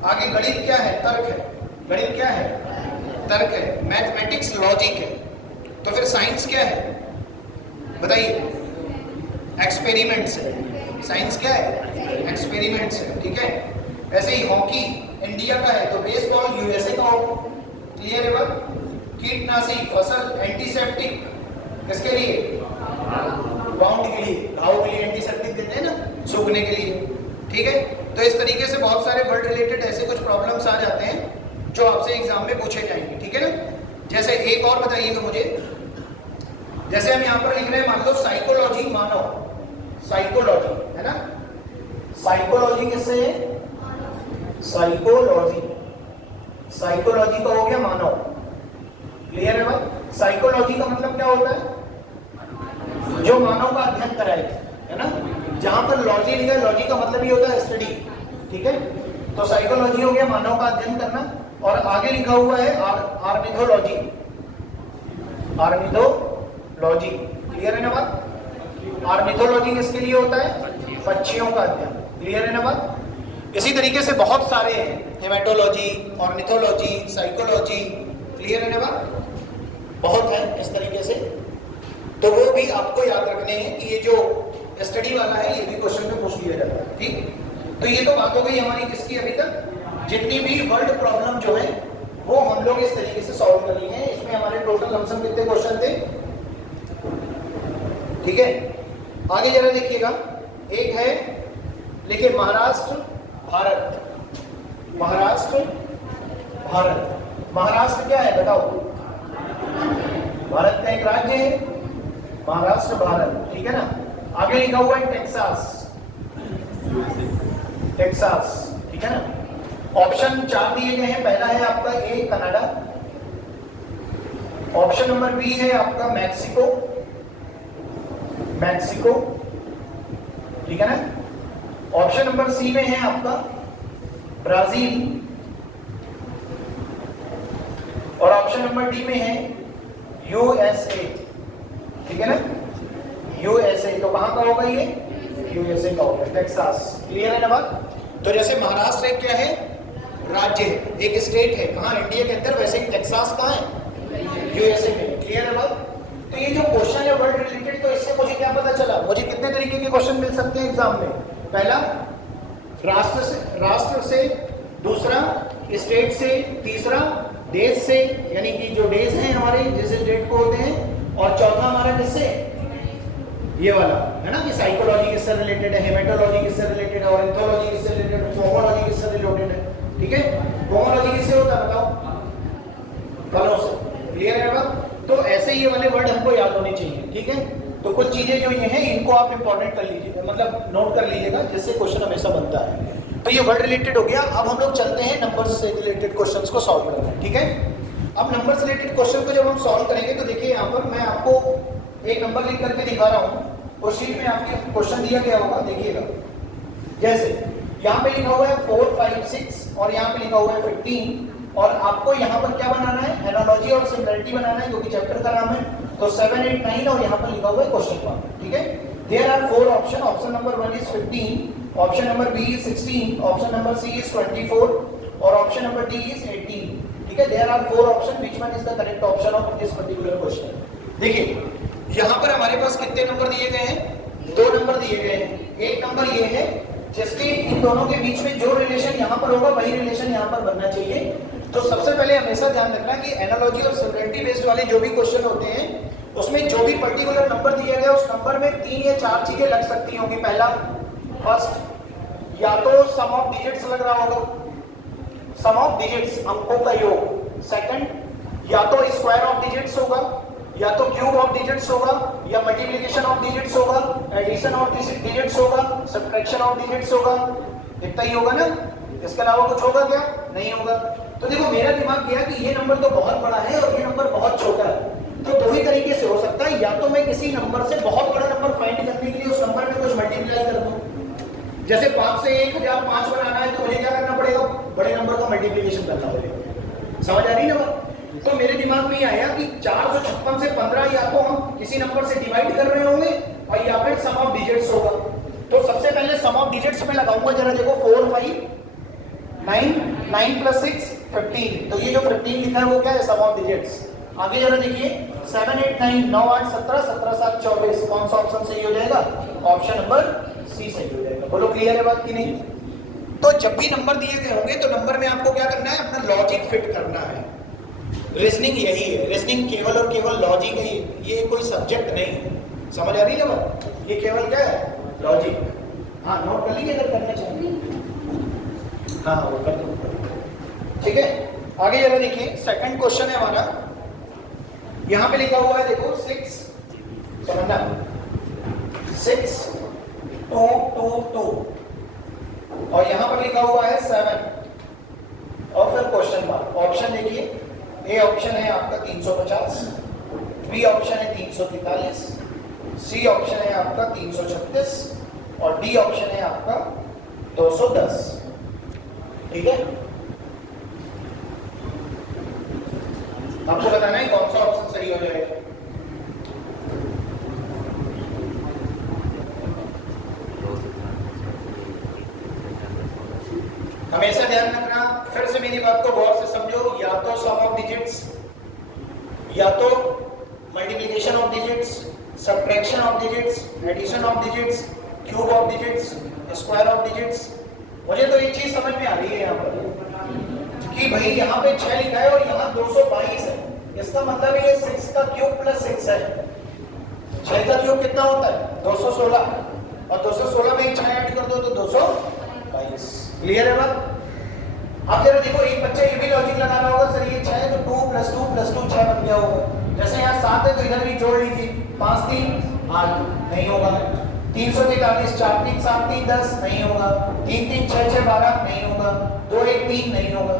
आगे गणित क्या है, तर्क है, गणित क्या है, तर्क है। मैथमेटिक्स लॉजिक है। तो फिर साइंस क्या है बताइए, एक्सपेरिमेंट्स है। साइंस क्या है, एक्सपेरिमेंट्स है, ठीक है। ऐसे ही हॉकी इंडिया का है तो बेसबॉल USA का हो, क्लियर है बात। कीटनाशी, फसल, एंटीसेप्टिक किसके लिए, बाउंड के लिए, घाव के लिए एंटीसेप्टिक देते हैं ना, सूखने के लिए, ठीक है। तो इस तरीके से बहुत सारे वर्ड रिलेटेड ऐसे कुछ प्रॉब्लम्स आ जाते हैं जो आपसे एग्जाम में पूछे जाएंगे, ठीक है ना। जैसे एक और बताइएगा मुझे, जैसे हम यहाँ पर लिख रहे हैं, मान लो साइकोलॉजी, मानव, साइकोलॉजी है ना, साइकोलॉजी किससे है, साइकोलॉजी, साइकोलॉजी का हो गया मानव, क्लियर है बात। साइकोलॉजी का मतलब क्या होता है, जो मानव का अध्ययन कराएगा, है ना। जहां पर लॉजी लिखा है, लॉजी का मतलब ही होता है स्टडी, ठीक है। तो साइकोलॉजी हो गया मानव का अध्ययन करना, और आगे लिखा हुआ है आर्निथोलॉजी, आर्निथोलॉजी, क्लियर है ना बात। आर्निथोलॉजी किसके लिए होता है, पक्षियों का अध्ययन, क्लियर है ना बात। इसी तरीके से बहुत सारे हैं, हेमेटोलॉजी, ऑर्निथोलॉजी, साइकोलॉजी, क्लियर है ना बात, बहुत है इस तरीके से। तो वो भी आपको याद रखने हैं कि ये जो स्टडी वाला है ये भी क्वेश्चन में पूछ लिया जाता है, ठीक। तो ये तो बात हो गई हमारी किसकी, अभी तक जितनी भी वर्ल्ड प्रॉब्लम जो है वो हम लोग इस तरीके से सॉल्व कर लिए हैं। इसमें हमारे टोटल लमसम कितने क्वेश्चन थे, ठीक है। आगे जरा देखिएगा, एक है लिखिए महाराष्ट्र भारत, महाराष्ट्र भारत, महाराष्ट्र क्या है बताओ, भारत का एक राज्य है, महाराष्ट्र भारत, ठीक है ना। आगे लिखा हुआ है टेक्सास, टेक्सास, ठीक है ना। ऑप्शन 4 दिए गए हैं, पहला है आपका A Canada, option number B है आपका मैक्सिको, मैक्सिको, ठीक है ना। ऑप्शन नंबर सी में है आपका ब्राजील, और ऑप्शन नंबर डी में है यूएसए, ठीक है ना, यूएसए। तो कहां का होगा ये? यूएसए का होगा, टेक्सास। क्लियर है ना बात? तो जैसे महाराष्ट्र एक क्या है? राज्य है, एक स्टेट है, कहां? इंडिया के अंदर। वैसे ही टेक्सास कहां है? यूएसए में। क्लियर है बात? तो ये जो क्वेश्चन है वर्ड रिलेटेड, तो इससे मुझे क्या पता चला? मुझे कितने तरीके के क्वेश्चन मिल सकते हैं एग्जाम में? पहला राष्ट्र से, दूसरा स्टेट से, तीसरा देश से, यानी कि जो देश हैं हमारे जिस स्टेट को होते हैं, और चौथा हमारा किससे? ये वाला है ना, कि साइकोलॉजी किससे रिलेटेड है, हेमेटोलॉजी किससे रिलेटेड है, ऑर्थोलॉजी किससे रिलेटेड है, फोमोलॉजी किससे रिलेटेड है, ठीक है। फोमोलॉजी किससे होता है बताओ? फलों से। क्लियर है बात? तो ऐसे ये वाले वर्ड हमको याद होने चाहिए, ठीक है। तो कुछ चीजें जो ये हैं इनको आप इंपॉर्टेंट कर लीजिएगा, मतलब नोट कर लीजिएगा, जिससे क्वेश्चन हमेशा बनता है। तो ये वर्ड रिलेटेड हो गया। अब हम लोग चलते हैं नंबर्स से रिलेटेड क्वेश्चंस को सॉल्व करने, ठीक है। अब नंबर्स रिलेटेड क्वेश्चन को जब हम सॉल्व करेंगे तो देखिए यहाँ पर मैं आपको एक नंबर लिख करके दिखा रहा हूँ, और शीट में आपके क्वेश्चन दिया गया होगा, देखिएगा। जैसे यहाँ पे लिखा हुआ है 4, 5, 6, और यहाँ पे लिखा हुआ है 15, और आपको यहाँ पर क्या बनाना है? एनालॉजी और सिमिलरिटी बनाना है, क्योंकि चैप्टर का नाम है। तो 7, 8, 9, और यहाँ पर लिखा हुआ है क्वेश्चन मार्क, ठीक है। There are 4 option. Option number 1 is 15, option number B is 16, option number C is 24, और ऑप्शन नंबर डी इज 18, ठीक है। There are 4 option, which one is the correct option of this particular question? देखिए यहाँ पर हमारे पास कितने number दिए गए हैं? 2 नंबर दिए गए हैं। एक नंबर ये है जिसके इन दोनों के बीच में जो रिलेशन यहाँ पर होगा वही रिलेशन यहाँ पर बनना चाहिए। तो सबसे पहले हमेशा ध्यान रखना कि एनालॉजी और सिमिलरिटी बेस्ड वाले जो भी क्वेश्चन होते हैं उसमें जो भी पर्टिकुलर नंबर दिया गया उस नंबर में 3 या 4 चीजें लग सकती होंगी। पहला, फर्स्ट, या तो सम ऑफ डिजिट्स लग रहा होगा, सम ऑफ डिजिट्स, अंकों का योग। सेकंड, या तो स्क्वायर ऑफ डिजिट्स होगा, या तो क्यूब ऑफ डिजिट्स होगा, या मल्टीप्लिकेशन ऑफ डिजिट्स होगा, एडिशन ऑफ डिजिट्स होगा, सब्ट्रैक्शन ऑफ डिजिट्स होगा। इतना ही होगा ना, इसके अलावा कुछ होगा क्या? नहीं होगा। तो देखो मेरा दिमाग गया कि ये नंबर तो बहुत बड़ा है और ये नंबर बहुत छोटा है। तो 2 ही तरीके से हो सकता है, या तो मैं किसी नंबर से बहुत बड़ा नंबर फाइंड करने के लिए उस नंबर में कुछ मल्टीप्लाई कर दूं। जैसे 5 से 1005 बनाना है तो मुझे क्या करना पड़ेगा? बड़े नंबर का मल्टीप्लिकेशन करना पड़ेगा। समझ आ रही है ना बात? तो मेरे दिमाग में आया कि 456 से 15 या तो हम किसी नंबर से डिवाइड कर रहे होंगे और या फिर सम ऑफ डिजिट्स होगा। तो सबसे पहले सम ऑफ डिजिट्स में लगाऊंगा, जरा देखो 4, 5, 9, 9 + 6, 15। तो ये जो 15 लिखा है वो क्या है? सम ऑफ डिजिट्स। आगे जरा देखिए 7, 8, 9, 9, 8, 17, 17, 7, 24। कौन सा ऑप्शन सही हो जाएगा? ऑप्शन नंबर सी सही हो जाएगा। बोलो क्लियर है बात कि नहीं? तो जब भी नंबर दिए गए होंगे तो नंबर में आपको क्या करना है? अपना लॉजिक फिट करना है। रीजनिंग यही है, रीजनिंग केवल और केवल लॉजिक है, ये कोई सब्जेक्ट नहीं है। समझ आ रही है ना बात? ये केवल क्या है? लॉजिक। हाँ, नोट कर लीजिए अगर करना चाहिए। हाँ वो कर दो, ठीक है। आगे जरा देखिए, सेकंड क्वेश्चन है हमारा। यहाँ पे लिखा हुआ है देखो 6, समझना, 6, 2, 2, 2, और यहाँ पर लिखा हुआ है 7, और फिर क्वेश्चन मार्क। ऑप्शन देखिए, ए ऑप्शन है आपका 350, बी ऑप्शन है 343, सी ऑप्शन है आपका 336, और डी ऑप्शन है आपका 210, ठीक है। आपको बताना है कौन सा ऑप्शन सही हो जाएगा। हमेशा ध्यान रखना, फिर से मेरी बात को गौर से समझो, या तो सम ऑफ डिजिट्स, या तो multiplication of digits, subtraction of digits, addition of digits, cube of digits, square of digits. मुझे तो एक चीज समझ में आ रही है यहाँ पर कि भाई यहाँ पे 6 लिखा है और यहाँ 222 है, इसका मतलब ये 6 का क्यूब प्लस 6 है। 6 का क्यूब कितना होता है? 216, और 216 में एक 6 ऐड कर दो तो 222। क्लियर है बात? अब जरा देखो, एक बच्चा ये भी लॉजिक लगा रहा होगा, सर ये 6 है तो 2 + 2 + 2 6 बन गया होगा। जैसे यहाँ 7 है तो इधर भी जोड़ लीजिए, 5, 3, 8, नहीं होगा। 343, 4, 3, 7, 3, 10, नहीं होगा। 3, 3, 6, 6, 12, नहीं होगा। 2, 1, 3, नहीं होगा।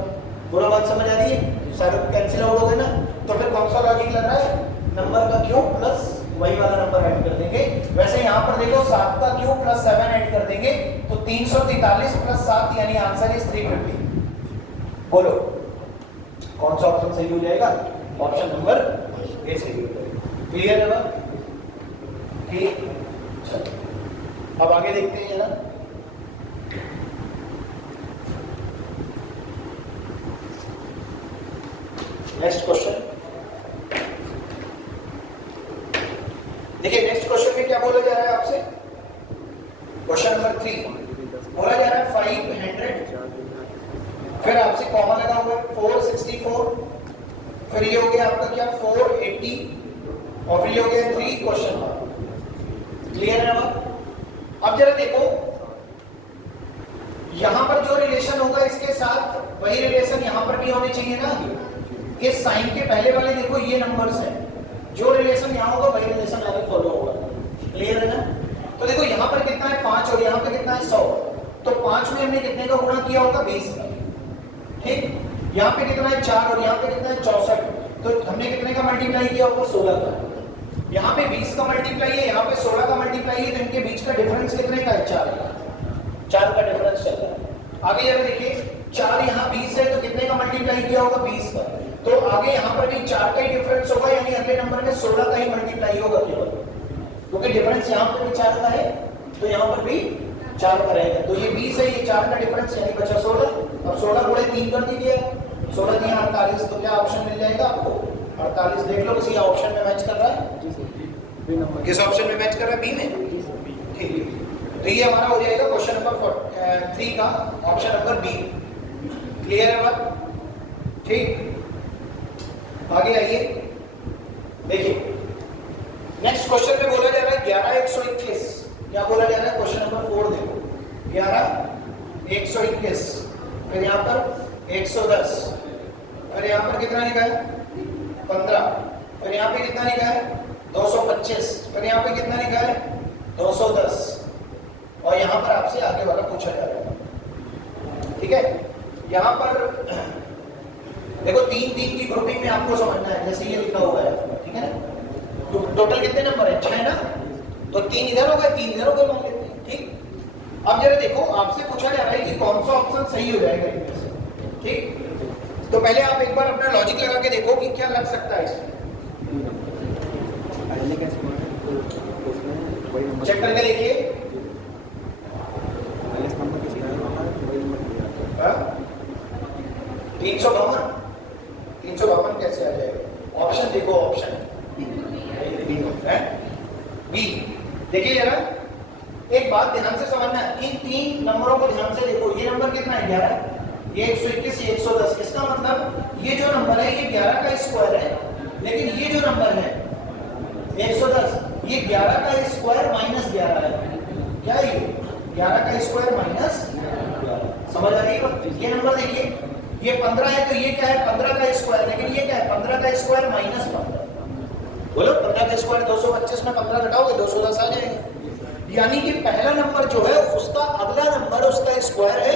बोलो बात समझ आ रही है? सारे कैंसिल आउट हो गए ना, तो फिर कौन सा लॉजिक लग रहा है, नंबर का क्यूब प्लस वही वाला नंबर ऐड कर देंगे। वैसे यहाँ पर देखो 7 का क्यूब प्लस 7 ऐड कर देंगे तो 343 प्लस 7 यानी आंसर इज 350। बोलो कौन सा ऑप्शन सही हो जाएगा, ऑप्शन नंबर ए सही हो जाएगा। क्लियर है बात, ठीक। चलो अब आगे देखते हैं ना, नेक्स्ट क्वेश्चन। देखिए नेक्स्ट क्वेश्चन में क्या बोला जा रहा है आपसे, क्वेश्चन नंबर 3 बोला जा रहा है 500, फिर आपसे कॉमन लगा हुआ है 464, फिर ये हो गया आपका क्या 480 और फिर ये हो गया 3 क्वेश्चन मार्क। क्लियर है ना? अब जरा देखो यहां पर जो रिलेशन होगा इसके साथ वही रिलेशन यहां पर भी होने चाहिए ना। ये साइन के पहले वाले देखो ये नंबर्स हैं, जो रिलेशन यहाँ होगा वही रिलेशन आगे फॉलो होगा। क्लियर है ना? तो देखो यहाँ पर कितना है 5 और यहाँ पे कितना है 100, तो 5 में हमने कितने का गुणा किया होगा 20 का, ठीक। यहाँ पे कितना है 4 और यहाँ पे कितना है 64, तो हमने कितने का मल्टीप्लाई किया होगा 16 का। यहाँ पे 20 का मल्टीप्लाई है, यहाँ पे 16 का मल्टीप्लाई है, तो इनके बीच का डिफरेंस कितने का है 4 का डिफरेंस चल रहा है। आगे जरा देखिए 4 यहाँ 20 है तो कितने का मल्टीप्लाई किया होगा 20 का, तो आगे यहाँ पर भी 4 का ही डिफरेंस होगा, यानी अगले नंबर में 16 का ही मल्टीप्लाई होगा केवल, क्योंकि डिफरेंस यहाँ पर भी 4 का है तो यहाँ पर भी 4 का रहेगा। तो ये 20 है, ये 4 का डिफरेंस यानी बचा 16। अब 16 गुणे 3 कर दीजिए, 16 दिया 48, तो क्या ऑप्शन मिल जाएगा आपको 48। देख लो किसी ऑप्शन में मैच कर रहा है, किस ऑप्शन में मैच कर रहा है, बी में, ठीक है। तो ये हमारा हो जाएगा क्वेश्चन नंबर 3 का ऑप्शन नंबर बी। क्लियर है बात, ठीक। आगे आइए देखिए नेक्स्ट क्वेश्चन में बोला जा रहा है 11,121। क्या बोला जा रहा है, क्वेश्चन नंबर 4 देखो 11,121, फिर यहाँ पर 110, फिर यहाँ पर कितना लिखा है 15, फिर यहाँ पे कितना लिखा है 225, फिर यहाँ पे कितना लिखा है 210, और यहाँ पर आपसे आगे वाला पूछा जा रहा है, ठीक है। यहाँ पर देखो 3 की ग्रुपिंग में आपको समझना है, जैसे ये लिखा हुआ है, ठीक है ना। तो टोटल कितने नंबर है 6 ना, तो 3 इधर हो गए 3 इधर हो गए मान लेते हैं, ठीक। अब जरा देखो आपसे पूछा जा रहा है कि कौन सा ऑप्शन सही हो जाएगा इनमें से, ठीक। तो पहले आप एक बार अपना लॉजिक लगा के देखो कि क्या लग सकता है इसमें, चेक करके देखिए। 352 कैसे आ जाएगा, ऑप्शन देखो, ऑप्शन बी। देखिए जरा एक बात ध्यान से समझना है, इन 3 नंबरों को ध्यान से देखो। ये नंबर कितना है 11, ये 121, ये 110। इसका मतलब ये जो नंबर है ये 11 का स्क्वायर है, लेकिन ये जो नंबर है 110 ये 11 का स्क्वायर माइनस 11 है। क्या है ये 11 का स्क्वायर माइनस 11, समझ आ रही है? ये नंबर देखिए ये 15 है, तो ये क्या है 15 का स्क्वायर, लेकिन ये क्या है 15 का स्क्वायर माइनस 15। बोलो 15 का स्क्वायर 225 में 15 घटाओगे 210 आ जाएगा। यानी कि पहला नंबर जो है उसका अगला नंबर उसका स्क्वायर है,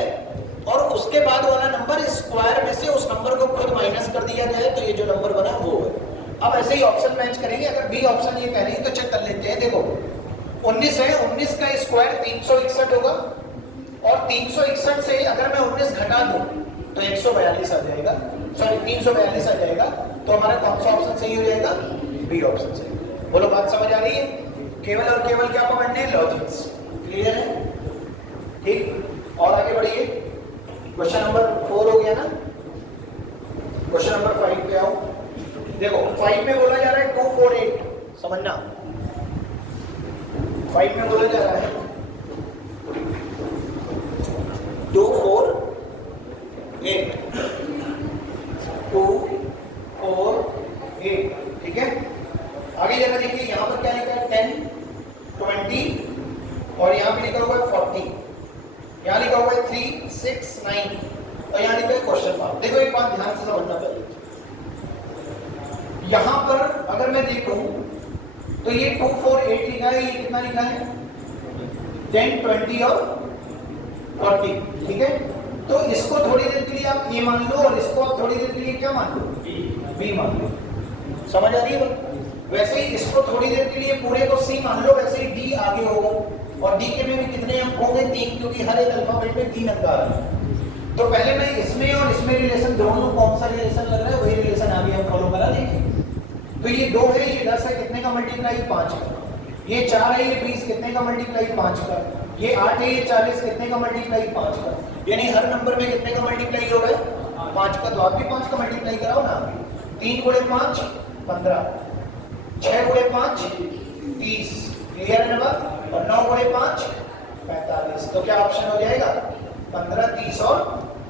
और उसके बाद वाला नंबर स्क्वायर में से उस नंबर को खुद माइनस कर दिया जाए, तो ये जो नंबर बना वो है। अब ऐसे ही ऑप्शन मैच करेंगे, अगर बी ऑप्शन ये कह रही है तो चेक कर लेते हैं। देखो 19 है, 19 का स्क्वायर 361 होगा, और 361 से अगर मैं 19 घटा दूं तो 142 आ जाएगा, सॉरी 342 आ जाएगा। तो हमारा कौन सा ऑप्शन सही हो जाएगा, बी ऑप्शन सही। बोलो बात समझ आ रही है? केवल और केवल क्या पकड़ने, लॉजिक्स। क्लियर है, ठीक। और आगे बढ़िए, क्वेश्चन नंबर 4 हो गया ना, क्वेश्चन नंबर 5 पे आओ। देखो 5 में बोला जा रहा है 248, समझना 5 में बोला जा रहा है 248, 248, ठीक है। आगे जरा देखिए यहाँ पर क्या लिखा है 10, 20, और यहाँ पे लिखा हुआ है 40, यहाँ लिखा हुआ है 3, 6, 9, और यहाँ लिखा है क्वेश्चन मार्क। देखो एक बात ध्यान से समझना पहले, यहाँ पर अगर मैं देखूं तो ये 248 लिखा है, ये कितना लिखा है 10, 20 और 40, ठीक है। तो इसको थोड़ी देर के लिए आप ए मान लो और इसको आप थोड़ी देर के लिए क्या मान लो, बी मान लो। समझ आ रही है? वैसे ही इसको थोड़ी देर के लिए पूरे को सी मान लो, वैसे ही डी आगे होगा। और डी के में भी कितने अंक होंगे, 3, क्योंकि हर एक अल्फाबेट में 3 अंक आ रहे हैं। तो पहले मैं इसमें और इसमें रिलेशन दोनों कौन सा रिलेशन लग रहा है वही रिलेशन आगे हम फॉलो करा देंगे। तो ये 2 है, ये 10 है, कितने का मल्टीप्लाई, 5 का। ये 4 है, ये 20, कितने का मल्टीप्लाई, 5 का। ये 8 है, ये 40, कितने का मल्टीप्लाई, 5 का। यानी हर नंबर में कितने का मल्टीप्लाई हो रहा है, 5 का। तो आप भी 5 का मल्टीप्लाई कराओ ना। 3 गुणे 5 15, 6 गुणे 5 30, क्लियर है ना बात। और 9 गुणे 5 45। तो क्या ऑप्शन हो जाएगा, 15 30 और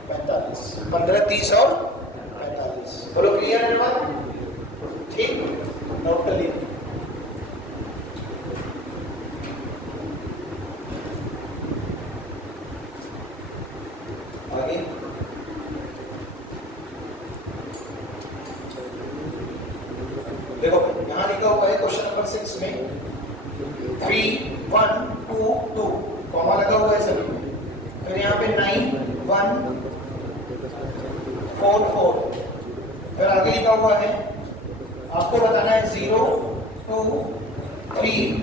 45। 15 30 और 45। बोलो क्लियर है ना बात, ठीक, नोट कर लीजिए। आगे देखो, यहां लिखा हुआ है क्वेश्चन नंबर 6 में 3 1 2 2 कॉमा लगा हुआ है सभी। फिर यहाँ पे 9 1 4 4। फिर आगे लिखा हुआ है आपको बताना है 0 2 3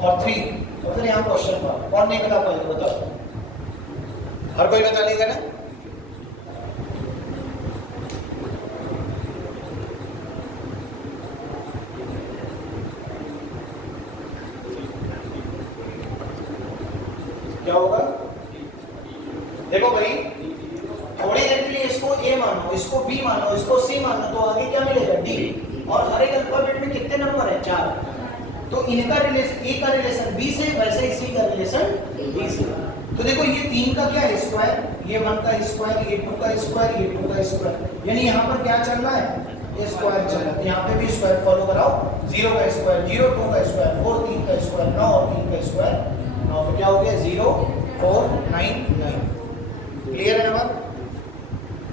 और 3। तो फिर यहाँ क्वेश्चन मार्क, कौन नहीं बता पाएगा बताओ, हर कोई बता लेगा ना। क्या होगा, देखो भाई थोड़ी देर के लिए इसको ए मानो, इसको बी मानो, इसको सी मानो, तो आगे क्या मिलेगा, डी। और हर एक अल्फाबेट में कितने नंबर है, 4। तो इनका रिलेशन, ए का रिलेशन बी से, वैसे ही सी का रिलेशन डी से। तो देखो ये 3 का क्या है, स्क्वायर, ये 1 का स्क्वायर, ये 2 का स्क्वायर, ये 2 का स्क्वायर। यानी यहाँ पर क्या चल रहा है, स्क्वायर चल रहा है। यहाँ पे भी स्क्वायर फॉलो कराओ, 0 का स्क्वायर 0, 2 का स्क्वायर 4, 3 का स्क्वायर 9 और 3 का स्क्वायर 9। तो क्या हो गया, 0 4 9 9। क्लियर है ना बात,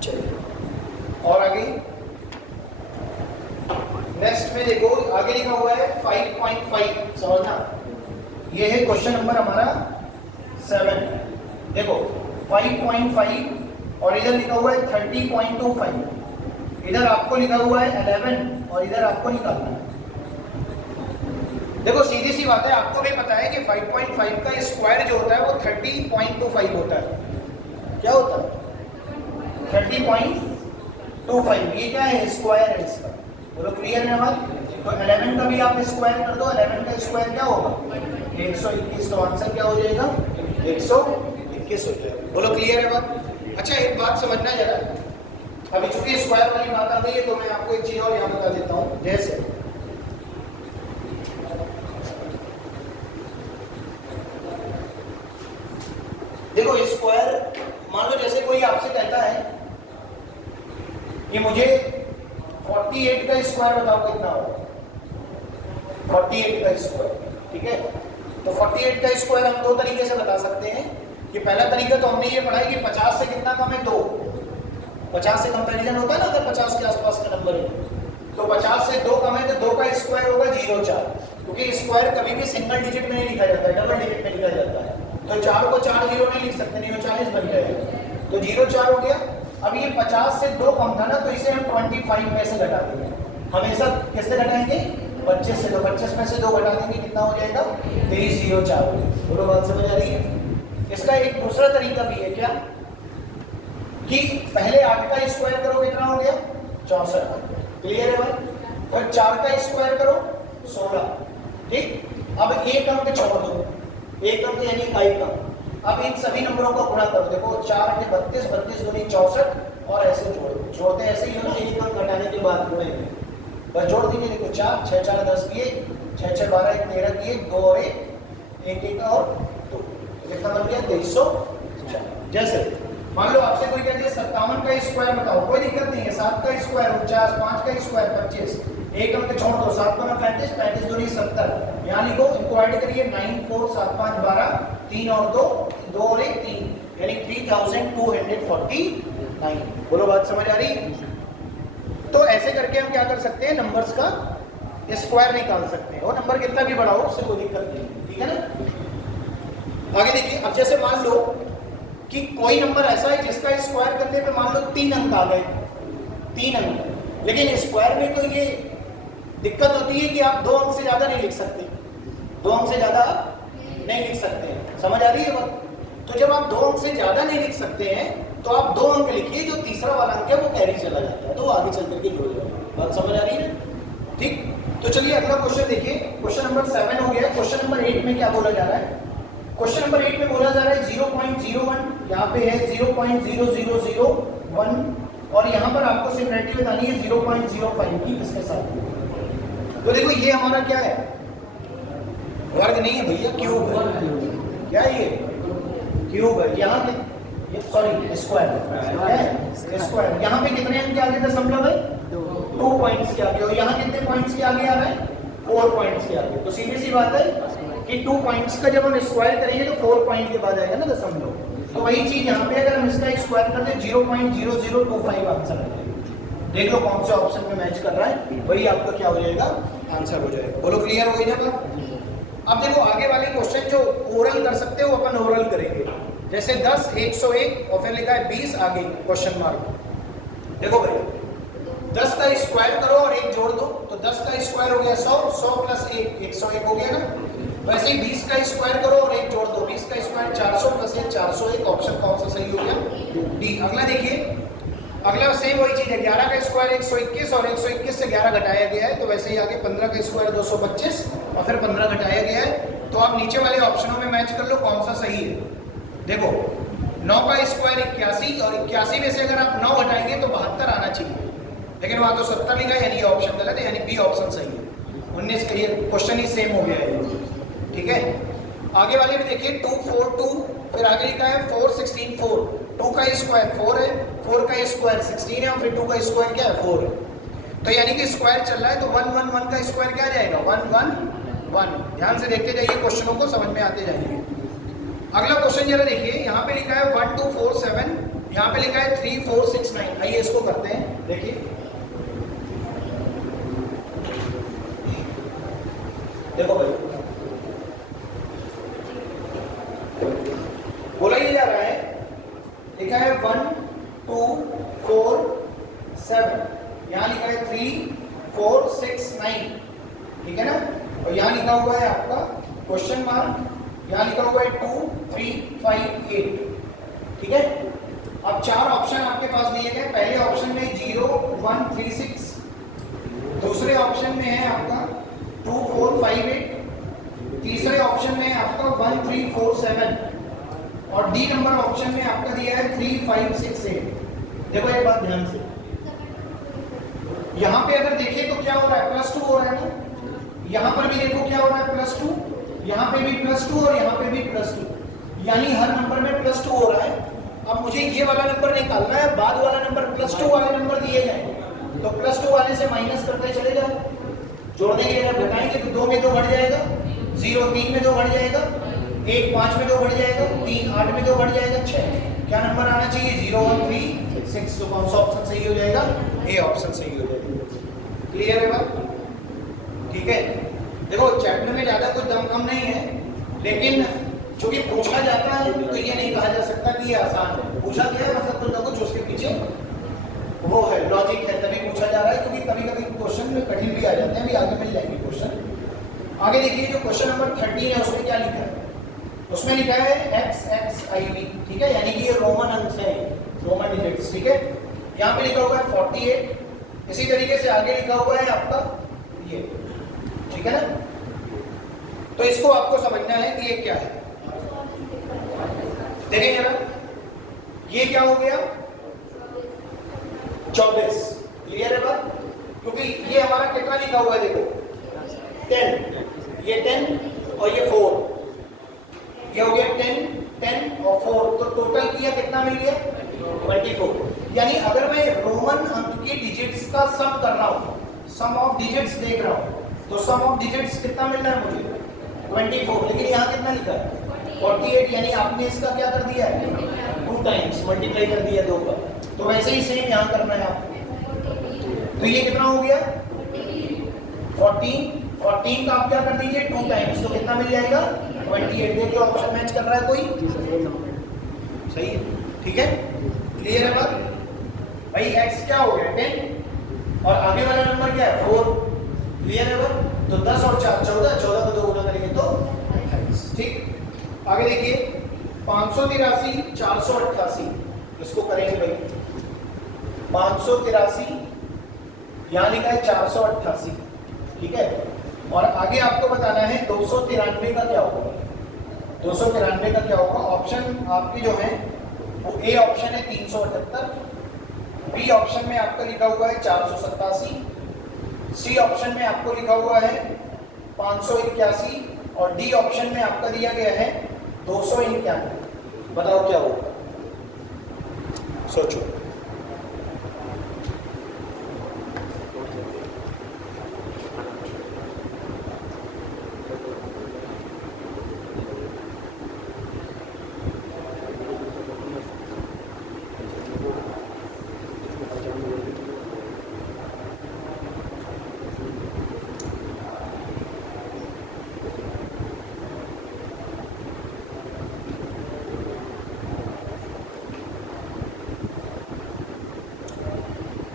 चलिए और आगे नेक्स्ट में देखो, आगे लिखा हुआ है 5.5। समझना, ये है क्वेश्चन नंबर हमारा 7। देखो 5.5 और इधर लिखा हुआ है 30.25। इधर आपको लिखा हुआ है 11 और इधर आपको निकालना है। देखो सीधी सी बात है, आपको भी पता है कि 5.5 का स्क्वायर जो होता है वो 30.25 होता है। क्या होता है, 30.25। ये क्या है, स्क्वायर है इसका। बोलो क्लियर है बात। तो 11 का भी आप स्क्वायर कर दो, 11 का स्क्वायर क्या होगा, 121। तो आंसर क्या हो जाएगा, 121 हो जाएगा। बोलो क्लियर है बात। अच्छा एक बात समझना जरा, अभी चूंकि स्क्वायर वाली बात आ गई है तो मैं आपको एक चीज और यहाँ बता देता हूँ। जैसे देखो स्क्वायर, मान लो जैसे कोई आपसे कहता है कि मुझे 48 का स्क्वायर बताओ कितना होगा, 48 का स्क्वायर, ठीक है। तो 48 का स्क्वायर हम 2 तरीके से बता सकते हैं। कि पहला तरीका तो हमने ये पढ़ा है कि 50 से कितना कम है, 2। 50 से कंपैरिजन होता है ना, अगर 50 के आसपास का नंबर है तो 50 से 2 कम है तो 2 का स्क्वायर होगा 0,4। क्योंकि स्क्वायर कभी भी सिंगल डिजिट में नहीं लिखा जाता है, डबल डिजिट में लिखा जाता है। तो 4 को 4 जीरो नहीं लिख सकते, नहीं तो 40 बन जाएगा। तो 0,4 हो गया। अब ये 50 से 2 कम था ना, तो इसे हम 25 में से घटा देंगे। हमेशा किससे घटाएंगे, 25 से। तो 25 में से 2 घटा देंगे, कितना हो जाएगा, 23,004। बोलो बात समझ आ रही है। इसका एक दूसरा तरीका भी है, क्या कि पहले 8 का स्क्वायर करो, कितना हो गया, 64। क्लियर है भाई। और 4 का स्क्वायर करो, 16। ठीक, अब एक अंक छोड़ दो, एक अंक यानी इकाई का। अब इन सभी नंबरों का गुणा करो। देखो 4 8 32, 32 दूनी 64 और ऐसे जोड़ते ऐसे ही हो ना, एक अंक घटाने के बाद गुणेंगे, बस जोड़ दीजिए। देखो 4 6 4 10 किए, 6 6 12 1 13 किए, 2 और 1 1 और 2, कितना बन गया, 2304। जैसे मान लो आपसे कोई कहते हैं 57 का स्क्वायर बताओ, कोई दिक्कत नहीं है। 7 का स्क्वायर 49, 5 का स्क्वायर 25, एक अंक छोड़ दो, 7 बना 35, 35 दूनी 70। यहाँ लिखो, इनको ऐड करिए, 9 4 7 5 12, 3 और 2 2 और 1 3, यानी 3249। बोलो बात समझ आ रही। तो ऐसे करके हम क्या कर सकते हैं, नंबर्स का स्क्वायर निकाल सकते हैं। और नंबर कितना भी बड़ा हो उससे कोई दिक्कत नहीं, ठीक है ना। आगे देखिए, अब जैसे मान लो कि कोई नंबर ऐसा है जिसका स्क्वायर करने पे मान लो 3 अंक आ गए, 3 अंक, लेकिन स्क्वायर में तो ये दिक्कत होती है कि आप 2 अंक से ज्यादा नहीं लिख सकते, 2 अंक से ज्यादा नहीं लिख सकते हैं। समझ आ रही है बात? तो जब आप 2 अंक से ज्यादा नहीं लिख सकते हैं तो आप 2 अंक लिखिए, जो तीसरा वाला अंक है वो कैरी चला जाता है, तो आगे चल करके हो जाएगा। बात समझ आ रही है? ठीक, तो चलिए अगला क्वेश्चन देखिए। क्वेश्चन नंबर 7 हो गया। क्वेश्चन नंबर 8 में क्या बोला जा रहा है? क्वेश्चन नंबर 8 में बोला जा रहा है 0.01, यहाँ पे है 0.0001 और यहाँ पर आपको सिमिलरिटी बतानी है 0.05 की किसके साथ। तो देखो ये हमारा क्या है, वर्ग नहीं है भैया, क्यूब है। क्या है ये? क्यूब है। यहाँ पे सॉरी स्क्वायर, स्क्वायर। यहाँ पे कितने अंक के आगे दशमलव है? 2 पॉइंट्स के आगे। और यहाँ कितने पॉइंट्स के आगे आ रहा है? 4 पॉइंट्स के आगे। तो सीधी सी बात है कि 2 पॉइंट्स का जब हम स्क्वायर करेंगे तो 4 पॉइंट के बाद आएगा ना दशमलव। तो वही चीज यहाँ पे अगर हम इसका स्क्वायर कर दें 0.0025 आंसर आ जाएगा। देख लो कौन से ऑप्शन में मैच कर रहा है, वही आपका क्या हो जाएगा, आंसर हो जाएगा। बोलो क्लियर हो गई ना बात? अब देखो आगे वाले क्वेश्चन जो ओरल कर सकते हो अपन ओरल करेंगे। जैसे 10, 101 और फिर लिखा है 20 आगे क्वेश्चन मार्क। देखो भाई 10 का स्क्वायर करो और 1 जोड़ दो, तो 10 का स्क्वायर हो गया 100, 100 प्लस 1 101 हो गया ना। वैसे ही 20 का स्क्वायर करो और 1 जोड़ दो, 20 का स्क्वायर 400 प्लस 1 401। ऑप्शन कौन सा सही हो गया? डी। अगला देखिए, अगला सेम वही चीज है, 11 का स्क्वायर 121 और 121 से 11 घटाया गया है, तो वैसे ही आगे 15 का स्क्वायर 225 और फिर 15 घटाया गया है। तो आप नीचे वाले ऑप्शनों में मैच कर लो कौन सा सही है। देखो 9 का स्क्वायर 81 और 81 में से अगर आप 9 घटाएंगे तो 72 आना चाहिए, लेकिन वहां तो 70 लिखा है, यानी ये ऑप्शन गलत है, यानी बी ऑप्शन सही है। 19 का ये क्वेश्चन ही सेम हो गया है। ठीक है, आगे वाले में देखिए 242, फिर आगे लिखा है 416 4। 2 का स्क्वायर 4 है, 4 का स्क्वायर 16 है और फिर 2 का स्क्वायर क्या है 4 है। तो यानी कि स्क्वायर चल रहा है, तो 1 1 1 का स्क्वायर क्या आ जाएगा 1 1 1। ध्यान से देखते जाइए, क्वेश्चनों को समझ में आते जाएंगे। अगला क्वेश्चन जरा देखिए, यहाँ पे लिखा है 1 2 4 7, यहाँ पे लिखा है 3 4 6 9। आइए इसको करते हैं। देखिए देखो भाई बोला ये जा रहा है, लिखा है 1 2 4 7, यहाँ लिखा है 3 4 6 9, ठीक है ना। और यहाँ लिखा हुआ है आपका क्वेश्चन मार्क, यहाँ लिखा हुआ है 2 3 5 8, ठीक है। अब 4 ऑप्शन आपके पास दिए गए। पहले ऑप्शन में 0 1 3 6, दूसरे ऑप्शन में है आपका 2 4 5 8, तीसरे ऑप्शन में है आपका 1 3 4 7 और डी नंबर ऑप्शन में आपका दिया है 3 5 6 8। देखो एक बात ध्यान से, यहाँ पे अगर देखें तो क्या हो रहा है +2 हो रहा है ना। यहाँ पर भी देखो क्या हो रहा है +2, यहाँ पे भी +2 और यहाँ पे भी +2, यानी हर नंबर में +2 हो रहा है। अब मुझे ये वाला नंबर निकालना है, बाद वाला नंबर +2 वाले नंबर दिए जाए तो +2 वाले से माइनस करते चले जाओ। जोड़ने की जगह घटाएंगे तो 2 में 2 बढ़ जाएगा, 0 3 में 2 बढ़ जाएगा, 1 5 में 2 बढ़ जाएगा, 3 8 में 2 बढ़ जाएगा, 6। क्या नंबर आना चाहिए 0 1 3 6। तो कौन सा ऑप्शन सही हो जाएगा? ए ऑप्शन सही हो जाएगा। क्लियर है बात? ठीक है। देखो चैप्टर में ज्यादा कुछ दम कम नहीं है, लेकिन चूंकि पूछा जाता है तो ये नहीं कहा जा सकता कि ये आसान है। पूछा गया मतलब कुछ ना कुछ उसके पीछे वो है, लॉजिक है, तभी पूछा जा रहा है। क्योंकि कभी कभी क्वेश्चन में कठिन भी आ जाते हैं, भी आगे मिल जाएंगे क्वेश्चन। आगे देखिए जो क्वेश्चन नंबर 13 है उसमें क्या लिखा है, उसमें लिखा है XXIV, ठीक है, यानी कि ये रोमन अंक है, रोमन डिजिट्स, ठीक है। यहाँ पे लिखा हुआ है 48, इसी तरीके से आगे लिखा हुआ है आपका ये, ठीक है ना। तो इसको आपको समझना है कि ये क्या है। देखिए जरा, ये क्या हो गया 24। क्लियर है बात? क्योंकि ये हमारा कितना लिखा हुआ है, देखो 10, ये 10 और ये 4, ये हो गया 10 10 और 4, तो टोटल किया कितना मिल गया 24। यानी अगर मैं रोमन अंक की डिजिट्स का सम कर रहा हूं, सम ऑफ डिजिट्स देख रहा हूं, तो सम ऑफ डिजिट्स कितना मिल रहा है मुझे 24, लेकिन यहाँ कितना लिखा है 48, यानी आपने इसका क्या कर दिया है 2 टाइम्स मल्टीप्लाई कर दिया 2 का। तो वैसे ही सेम यहाँ करना है आपको। तो ये कितना हो गया 14 का आप क्या कर दीजिए 2 टाइम्स, तो कितना मिल जाएगा 28। देख लो ऑप्शन मैच कर रहा है कोई, सही है, ठीक है, क्लियर है बात भाई। x क्या हो गया 10 और आगे वाला नंबर क्या है 4, क्लियर है बात। तो 10 और 4 14, 14 को 2 गुना करेंगे तो 28, ठीक। आगे देखिए 583 488, इसको करेंगे भाई 583, यहाँ लिखा है 488, ठीक है। और आगे आपको बताना है 293 का क्या होगा, 293 का क्या होगा। ऑप्शन आपके जो है वो ए ऑप्शन है 378, बी ऑप्शन में आपका लिखा हुआ है 487, सी ऑप्शन में आपको लिखा हुआ है 581 और डी ऑप्शन में आपका दिया गया है 291। बताओ क्या होगा, सोचो।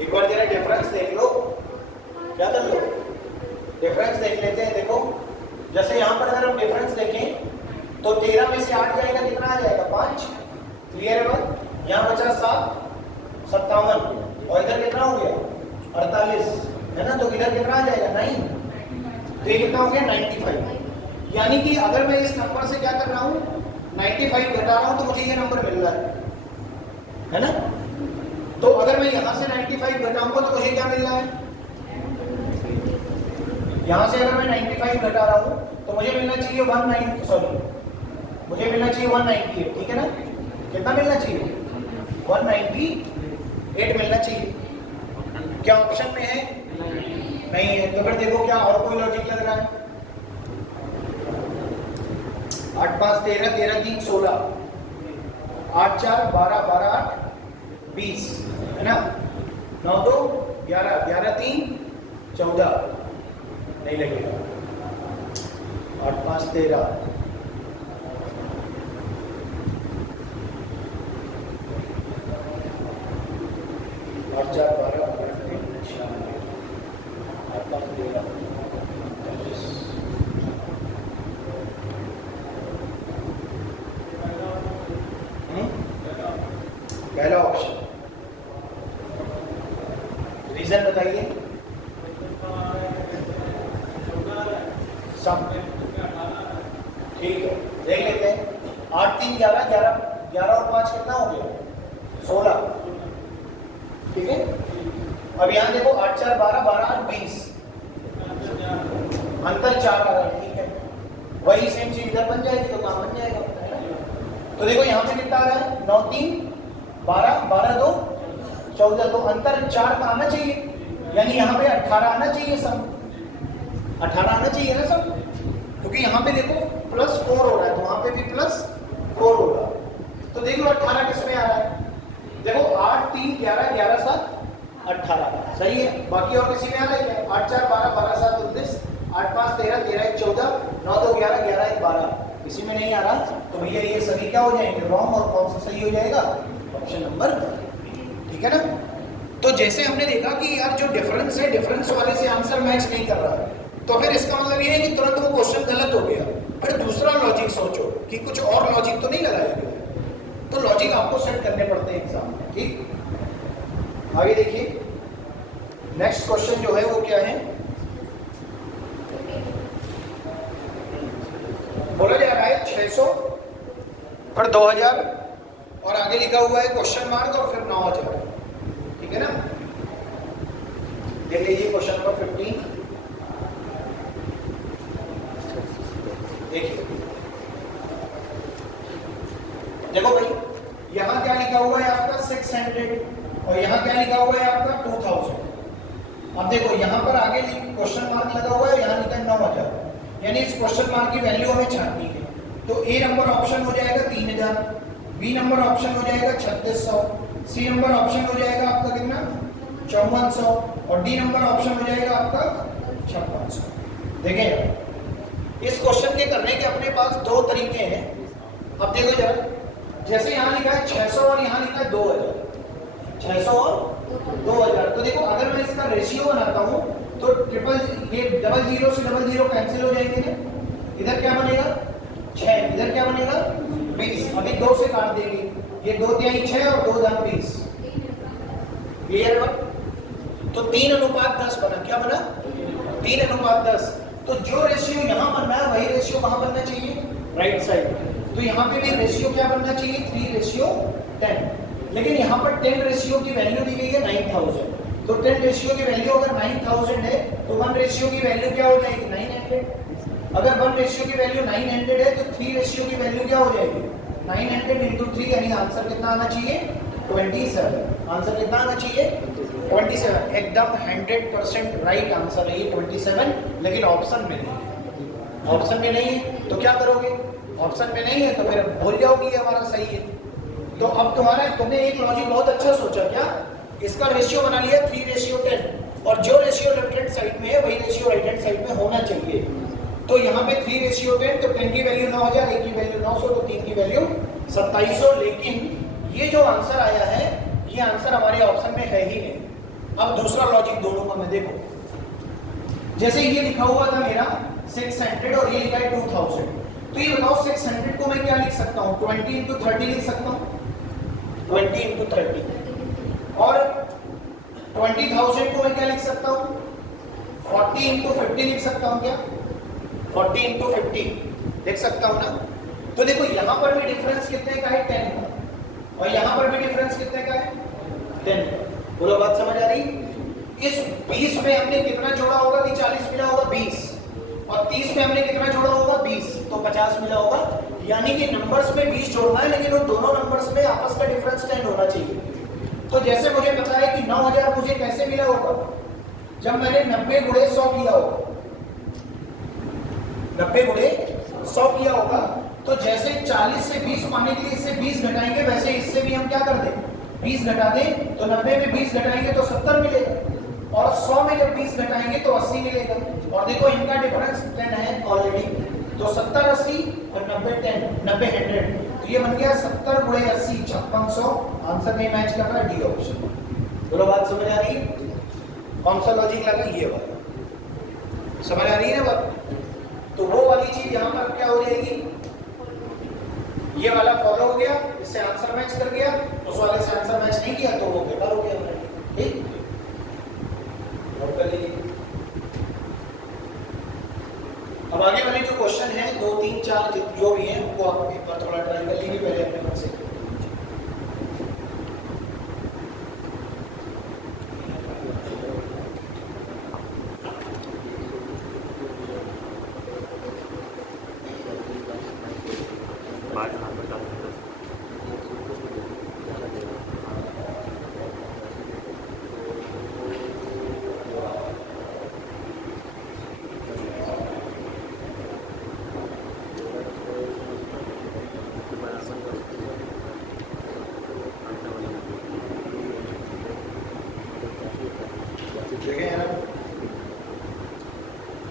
एक बार जरा डिफरेंस देख लो, क्या कर लो, डिफरेंस देख लेते हैं। देखो जैसे यहाँ पर अगर हम डिफरेंस देखें तो 13 में से 8 जाएगा कितना आ जाएगा 5, क्लियर है बात। यहाँ बचा 7 57 और इधर कितना हो गया 48 है ना, तो इधर कितना आ जाएगा 9, तो ये कितना हो गया 95। यानी कि अगर मैं इस नंबर से क्या कर रहा हूँ 95 घटा रहा हूँ तो मुझे ये नंबर मिल रहा है ना। तो अगर मैं यहां से 95 घटाऊंगा तो मुझे क्या मिल रहा है, यहां से अगर मैं 95 घटा रहा हूं तो मुझे मिलना चाहिए 198, ठीक है ना। कितना मिलना चाहिए 198 मिलना चाहिए। क्या ऑप्शन में है, नहीं है। तो फिर देखो क्या और कोई लॉजिक लग रहा है। 8 5 13 13 3 16, 8 4 12 12 8 20 है ना, 9 2 11 11 3 14, नहीं लगेगा। 8 5 13, 8 4 12 8 5 13 पहला ऑप्शन, रीजन बताइए। सम, ठीक है देख लेते हैं। 8 3 11 11 11 और 5 कितना हो गया 16, ठीक है। अब यहाँ देखो 8 4 12 12 8 20, अंतर 4 आ रहा है, ठीक है। वही सेम चीज इधर बन जाएगी तो काम बन जाएगा। तो देखो यहाँ पे कितना आ रहा है 9 3 12 12 2 14, तो अंतर 4 का आना चाहिए, यानी यहाँ पे 18 आना चाहिए, सब 18 आना चाहिए ना सब, क्योंकि यहाँ पे देखो +4 हो रहा है तो वहाँ पे भी +4 होगा। तो देखो 18 किस में आ रहा है, देखो 8 3 11 11 7 18, सही है। बाकी और किसी में आ रहा है क्या, 8 4 12 12 7 19, 8 5 13 13 1 14, 9 2 11 11 1 12, किसी में नहीं आ रहा। तो भैया ये सभी क्या हो जाएंगे रॉन्ग, और कौन सा सही हो जाएगा ऑप्शन नंबर, ठीक है ना। तो जैसे हमने देखा कि यार जो डिफरेंस है, डिफरेंस वाले से आंसर मैच नहीं कर रहा है, तो फिर इसका मतलब ये है कि तुरंत वो क्वेश्चन गलत हो गया। फिर दूसरा लॉजिक सोचो कि कुछ और लॉजिक तो नहीं लगाया गया, तो लॉजिक आपको सेट करने पड़ते हैं एग्जाम में, ठीक। आगे देखिए नेक्स्ट क्वेश्चन जो है वो क्या है, बोला जा रहा है 600 पर 2000 और आगे लिखा हुआ है क्वेश्चन मार्क और फिर 9000, ठीक है ना। देख लीजिए क्वेश्चन नंबर 15, देखिए देखो भाई यहाँ क्या लिखा हुआ है आपका 600 और यहाँ क्या लिखा हुआ है आपका 2000। अब देखो यहाँ पर आगे क्वेश्चन मार्क लगा हुआ है, यहाँ लिखा है 9000, यानी इस क्वेश्चन मार्क की वैल्यू हमें छाननी है। तो ए नंबर ऑप्शन हो जाएगा 3000, बी नंबर ऑप्शन हो जाएगा 3600, सी नंबर ऑप्शन हो जाएगा आपका कितना 5400 और डी नंबर ऑप्शन हो जाएगा आपका 5600। देखें इस क्वेश्चन के करने के अपने पास दो तरीके हैं। अब देखो जरा, जैसे यहाँ लिखा है 600 और यहाँ लिखा है 2000, 600 और 2000, तो देखो अगर मैं इसका रेशियो बनाता हूँ तो ये डबल जीरो से डबल जीरो कैंसिल हो जाएंगे ना, इधर क्या बनेगा 6, इधर क्या बनेगा 20, अभी 2 से काट देंगे, ये 2 तिहाई 6 और 2 दाम 20, क्लियर है? तो 3:10 बना, क्या बना 3:10। तो जो रेशियो यहाँ बनना है वही रेशियो कहाँ बनना चाहिए, राइट साइड। तो यहाँ पे भी रेशियो क्या बनना चाहिए 3:10, लेकिन यहाँ पर 10 रेशियो की वैल्यू दी गई है 9000, तो 10 रेशियो की वैल्यू अगर 9000 है तो 1 रेशियो की वैल्यू क्या हो जाएगी 900, अगर 1 रेशियो की वैल्यू 900 है तो 3 रेशियो की वैल्यू क्या हो जाएगी 900 इंटू 3, यानी आंसर कितना आना चाहिए 27, आंसर कितना आना चाहिए 27, एकदम 100% राइट आंसर है ये 27, लेकिन ऑप्शन में नहीं है, ऑप्शन में नहीं है तो क्या करोगे, ऑप्शन में नहीं है तो फिर भूल जाओगे हमारा सही है। तो अब तुमने एक लॉजिक बहुत अच्छा सोचा, क्या इसका रेशियो बना लिया 3:10 और जो रेशियो लेफ्ट हैंड साइड में है वही रेशियो राइट हैंड साइड में होना चाहिए। तो यहाँ पे 3:10, तो 10 की वैल्यू 9000, 1 की वैल्यू 900, तो 3 की वैल्यू 2700, लेकिन ये जो आंसर आया है ये आंसर हमारे ऑप्शन में है ही नहीं। अब दूसरा लॉजिक दोनों का मैं देखो, जैसे ये लिखा हुआ था मेरा 600 और ये लिखा है 2000, तो ये बताओ 600 को मैं क्या लिख सकता हूँ 20 इंटू 30 लिख सकता हूँ, 20 इंटू 30, और 20,000 को मैं क्या लिख सकता हूँ 40 इंटू 50 लिख सकता हूँ, क्या 40 इंटू 50 लिख सकता हूँ ना। तो देखो यहाँ पर भी डिफरेंस कितने का है 10 का, और यहाँ पर भी डिफरेंस कितने का है 10 का, बोलो बात समझ आ रही। इस 20 में हमने कितना जोड़ा होगा कि 40 मिला होगा 20, और 30 में हमने कितना जोड़ा होगा 20, तो 50 मिला होगा, यानी कि नंबर्स में 20 जोड़ना है, लेकिन उन दोनों नंबर्स में आपस का डिफरेंस 10 होना चाहिए। तो जैसे मुझे पता है कि 9000 मुझे कैसे मिला होगा, जब मैंने 90 गुणे 100 किया होगा, 90 गुणे 100 किया होगा, तो जैसे 40 से 20 पाने के लिए इससे 20 घटाएंगे, वैसे इससे भी हम क्या कर दें 20 घटा दें, तो 90 में 20 घटाएंगे तो 70 मिलेगा, और 100 में जब 20 घटाएंगे तो 80 मिलेगा, और देखो इनका डिफरेंस 10 है ऑलरेडी, तो 70 80 और 90 10, 90 100, तो ये बन गया 70 गुणे 80 5600, आंसर में मैच कर रहा है डी ऑप्शन। बोलो बात समझ आ रही है, कौन सा लॉजिक लगा, ये वाला समझ आ रही है ना बात। तो वो वाली चीज यहाँ पर क्या हो जाएगी, ये वाला फॉलो हो गया, इससे आंसर मैच कर गया, उस वाले से आंसर मैच नहीं किया तो वो बेकार हो गया, ठीक नोट कर लीजिए। अब आगे वाले जो क्वेश्चन है 2 3 4 जो भी है उनको आप एक बार थोड़ा ट्राई कर लीजिए पहले अपने मन से।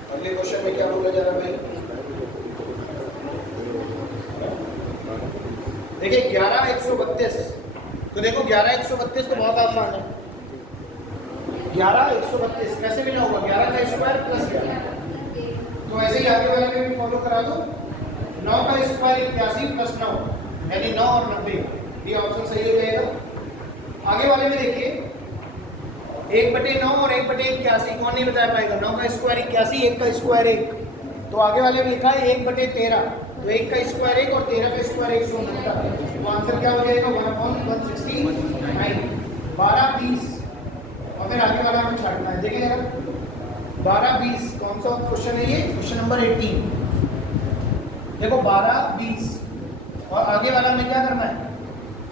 अगले क्वेश्चन में क्या बोला जा रहा है, देखिए 11 132, तो देखो 11 132 तो बहुत आसान है, 11 132 कैसे मिला होगा 11 का स्क्वायर प्लस 11, तो ऐसे ही आगे वाले में भी फॉलो करा दो, 9 का स्क्वायर 81 प्लस 9 यानी 9 और 90, ये ऑप्शन सही हो जाएगा। आगे वाले में देखिए 1/9 और 1/81 कौन नहीं बता पाएगा, 9 का स्क्वायर 81, 1 का स्क्वायर 1, तो आगे वाले में लिखा है 1/13, तो 1 का स्क्वायर 1 और 13 का स्क्वायर 190, तो आंसर क्या हो जाएगा 1/169, 12 20, और फिर आगे वाला हमें छाटना है, देखिए जरा 12 20 कौन सा क्वेश्चन है ये, क्वेश्चन नंबर 18, देखो 12 20 और आगे वाला में क्या करना है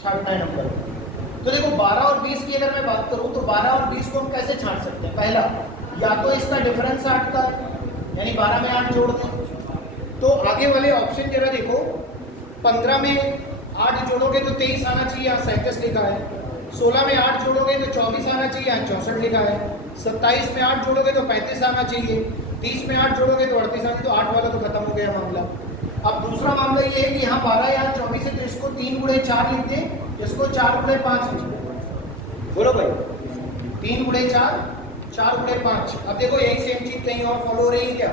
छाटना है नंबर। तो देखो 12 और 20 की अगर मैं बात करूं तो 12 और 20 को हम कैसे छांट सकते हैं, पहला या तो इसका डिफरेंस 8 का यानी 12 में 8 जोड़ दें, तो आगे वाले ऑप्शन जरा देखो 15 में 8 जोड़ोगे तो 23 आना चाहिए, यहाँ 37 लिखा है, 16 में 8 जोड़ोगे तो 24 आना चाहिए, यहाँ 64 लिखा है, 27 में 8 जोड़ोगे तो 35 आना चाहिए, 30 में 8 जोड़ोगे तो 38 आना, तो 8 वाला तो खत्म हो गया मामला, अब दूसरा मामला ये है कि यहाँ 12 यहाँ 24 है, तो इसको 3 गुणे 4 लिखते हैं, इसको 4 गुणे 5 लिखते हैं। बोलो भाई, 3 गुणे 4, 4 गुणे 5। अब देखो यही सेम चीज कहीं और फॉलो हो रही है क्या?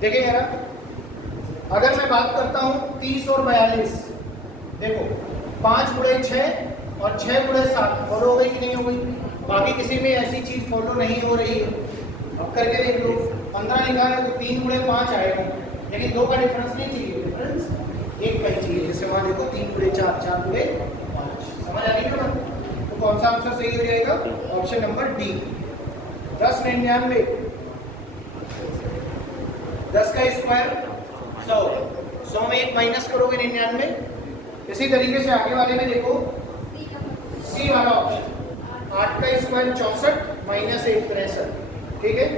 देखिए यार, अगर मैं बात करता हूँ 30 और 42, देखो 5 गुणे 6 और 6 गुणे 7 फॉलो हो गई कि नहीं हो गई? बाकी किसी में ऐसी चीज फॉलो नहीं हो रही है। अब करके देख लो, 15 लिखा है तो 3 गुणे 5 आएगा, लेकिन 2 का डिफरेंस नहीं चाहिए, डिफरेंस 1 का ही चाहिए। जैसे वहां देखो 3 गुणे 4, 4 गुणे 5, समझ आ रही है ना? तो कौन सा आंसर सही हो जाएगा? Option number D. 10 99, 10 का स्क्वायर 100, 100 में 1 माइनस करोगे 99। इसी तरीके से आगे वाले में देखो, सी वाला ऑप्शन, 8 का स्क्वायर 64 माइनस 1 63। ठीक है,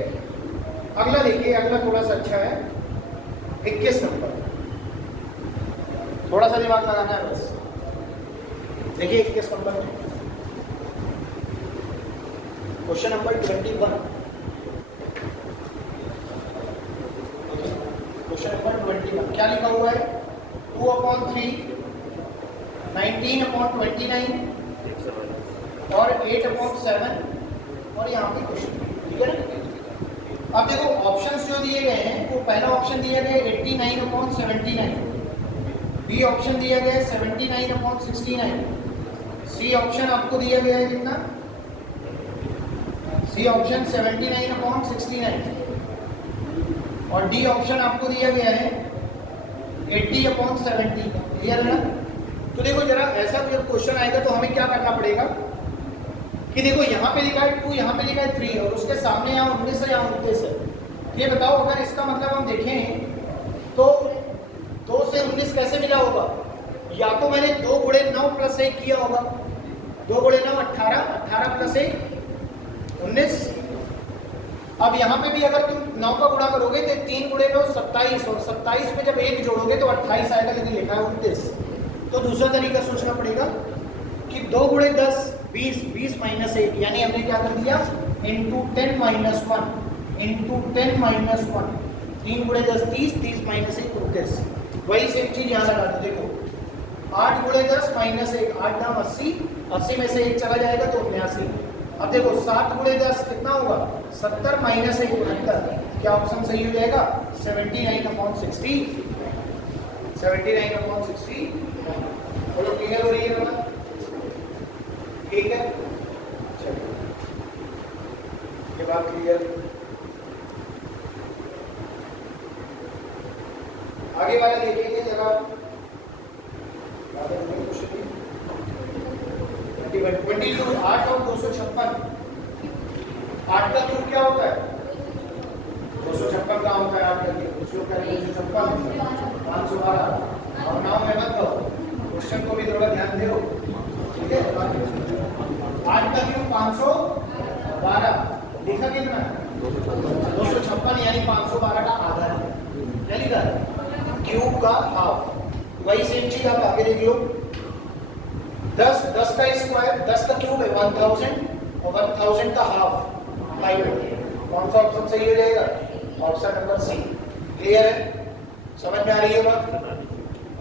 अगला देखिए, अगला थोड़ा सा अच्छा है, 21 नंबर। थोड़ा सा दिमाग लगाना है बस। देखिए 21 नंबर में क्वेश्चन नंबर 21, क्वेश्चन नंबर 21 क्या लिखा हुआ है? 2/3, 19/29 और 8/7 और यहाँ पे क्वेश्चन। ठीक है ना? अब देखो ऑप्शंस जो दिए गए हैं, वो पहला ऑप्शन दिया गया 89/79, बी ऑप्शन दिया गया 79/69, सी ऑप्शन आपको दिया गया है कितना? सी ऑप्शन 79/69 और डी ऑप्शन आपको दिया गया है 80/70। क्लियर है ना? तो देखो जरा, ऐसा जब क्वेश्चन आएगा तो हमें क्या करना पड़ेगा कि देखो यहाँ पे लिखा है 2, यहाँ पे लिखा है 3 और उसके सामने यहाँ 19 है, यहाँ 29 है। ये बताओ, अगर इसका मतलब हम देखें तो 2 से 19 कैसे मिला होगा? या तो मैंने 2 गुणे 9 प्लस 1 किया होगा, 2 गुणे 9 18, 18 प्लस 1 19। अब यहाँ पे भी अगर तुम 9 का गुणा करोगे तो 3 गुणे 9 27 और 27 में जब 1 जोड़ोगे तो 28 आएगा, लेकिन लिखा है 29। तो दूसरा तरीका सोचना पड़ेगा कि 2 गुणे 10 20, 20 माइनस 1, यानी हमने क्या कर दिया? इंटू 10 माइनस 1, इंटू 10 माइनस 1, 3 गुणे 10 30, 30 माइनस 1 29। वही सेम चीज यहाँ लगा दो। देखो 8 गुणे 10 माइनस 1, 8 दाम 80, 80 में से 1 चला जाएगा तो 79। अब देखो 7 गुणे 10 कितना होगा? 70 माइनस 1 69। क्या ऑप्शन सही हो जाएगा? 79/60, 79/60। बोलो क्लियर हो रही है ना? ठीक है, चलिए ये बात क्लियर। आगे वाला देखिए जरा, 22, 8 और 256। 8 का क्यूब क्या होता है? 256 का होता है। 8 का क्यूब 256, 512 और 9 में मत दो, क्वेश्चन को भी थोड़ा ध्यान दो। ठीक है, 8 का क्यूब 512, देखा कितना? 256, यानी 512 का आधा है, यानी क्यूब का हाफ। वही सेम चीज आप आगे देख लो, 10 का स्क्वायर, 10 का क्यूब है 1000 और 1000 का हाफ 500। कौन सा ऑप्शन सही हो जाएगा? ऑप्शन नंबर सी। क्लियर है? समझ में आ रही है बात?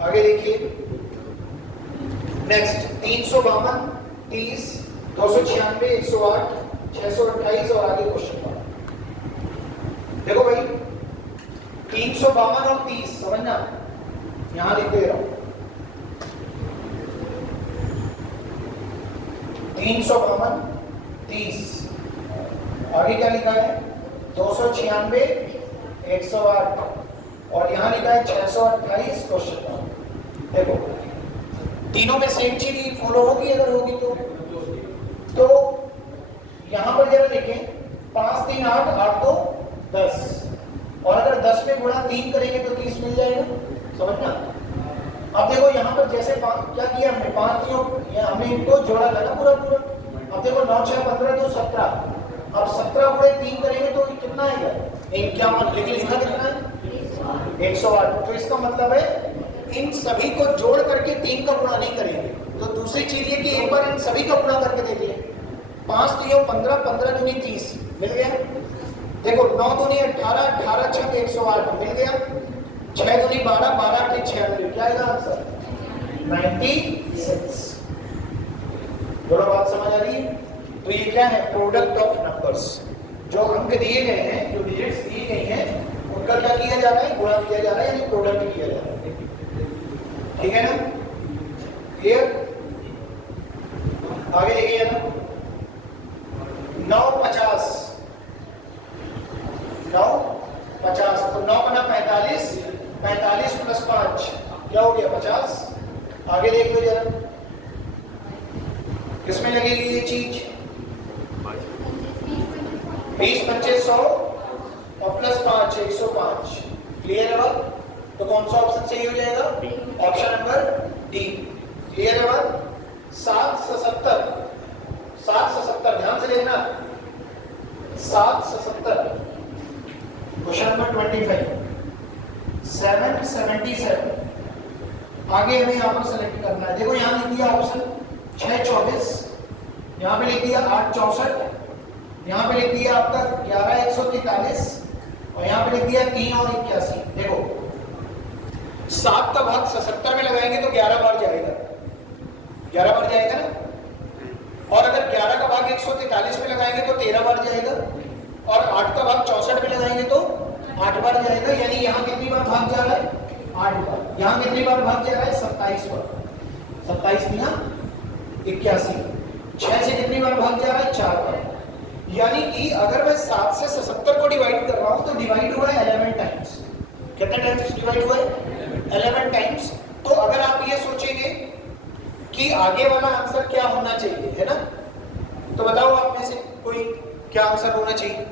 आगे देखिए नेक्स्ट, 352, 30, 296, 108, 628 और आगे क्वेश्चन। देखो भाई 352 और 30 समझना, यहां लिख दे रहा हूं 352, 30, आगे क्या लिखा है? 296, 108 और यहां लिखा है 628 क्वेश्चन। देखो तीनों में सेम चीज फॉलो होगी, अगर होगी तो यहां पर जरा देखें, 5 3 8, 8 2 10 और अगर 10 में गुणा 3 करेंगे तो 30 मिल जाएगा। समझना? अब देखो यहाँ पर जैसे क्या किया हमने, 5 हमने इनको जोड़ा था ना पूरा। अब देखो 9 6 15 तो 17, अब 17 गुणे 3 करेंगे तो कितना आएगा? 51, लेकिन लिखा कितना है? 108। तो इसका मतलब है इन सभी को जोड़ करके 3 का गुणा नहीं करेंगे। तो दूसरी चीज ये कि एक बार इन सभी का गुणा करके देख लें। 5 3 15, 15 दूनी 30 मिल गया। देखो 9 दूनी 18, 18 6 108 मिल गया। 6 दूनी 12, 12 के 96, क्या आएगा आंसर 96। बोलो बात समझ आ रही है? तो ये क्या है, प्रोडक्ट ऑफ नंबर्स। जो अंक दिए गए हैं, जो डिजिट्स दी गई हैं, उनका क्या किया जा रहा है, गुणा किया जा रहा है, यानी प्रोडक्ट किया जा रहा है। ठीक है ना, क्लियर? आगे देखिए ना, 950, 950, तो 9 बना 45, 45 प्लस 5 क्या हो गया 50। आगे देख लो जरा, किसमें लगेगी ये चीज, 20 25 100 और प्लस 5 105। क्लियर है बात? तो कौन सा ऑप्शन सही हो जाएगा, ऑप्शन नंबर डी। क्लियर है बात? 7 से 70, 7 से 70 ध्यान से देखना, 7 से 70। Question number 25, 777। आगे हमें यहाँ पर सेलेक्ट करना है। देखो यहाँ लिख दिया ऑप्शन 624, यहाँ पे लिख दिया 864, यहाँ पे लिख दिया आपका 11143 और यहाँ पे लिख दिया 3 और 81। देखो 7 का भाग 70 में लगाएंगे तो 11 बार जाएगा, 11 बार जाएगा ना। और अगर 11 का भाग 143 में लगाएंगे तो 13 बार जाएगा, और 8 का भाग 64 में लगाएंगे तो 8 बार जाएगा। यानी यहाँ कितनी बार भाग जा रहा है, 8 बार। यहाँ कितनी बार भाग जा रहा है, 27 बार। 27 गुना 81, 6 से कितनी बार भाग जा रहा है, 4 बार। यानी कि अगर मैं 7 से 77 को डिवाइड कर रहा हूं तो डिवाइड हुआ है 11 टाइम्स। कितने टाइम्स डिवाइड हुआ है, 11 टाइम्स। तो अगर आप ये सोचेंगे कि आगे वाला आंसर क्या होना चाहिए, है ना, तो बताओ आप में से कोई क्या आंसर होना चाहिए।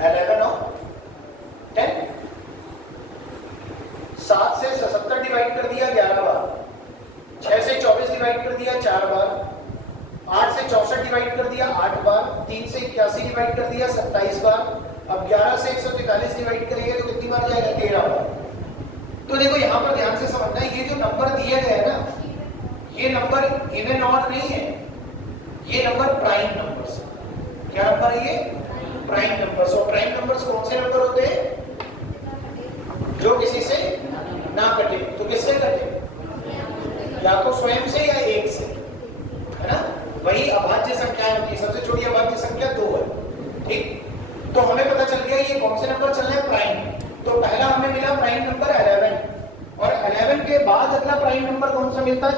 11 और 10, 7 से 77 डिवाइड कर दिया 11 बार, 6 से 24 डिवाइड कर दिया 4 बार, 8 से 64 डिवाइड कर दिया 8 बार, 3 से 81 डिवाइड कर दिया 27 बार। अब 11 से 143 डिवाइड करेंगे तो कितनी बार जाएगा, 13 बार। तो देखो यहाँ पर ध्यान से समझना, ये जो नंबर दिया गया है ना, ये नंबर इवन ऑड नहीं है, ये नंबर प्राइम नंबर्स। क्या नंबर है ये, प्राइम नंबर्स। और प्राइम नंबर्स कौन से नंबर होते हैं, जो किसी से ना कटे। तो किससे कटे, या तो स्वयं से या 1 से, है ना। वही अभाज्य संख्या होती है, सबसे छोटी अभाज्य संख्या 2 है। ठीक, तो हमें पता चल गया ये कौन से नंबर चल रहे हैं, प्राइम। तो पहला हमें मिला प्राइम नंबर 11, और 11 के बाद अगला प्राइम नंबर कौन सा मिलता है,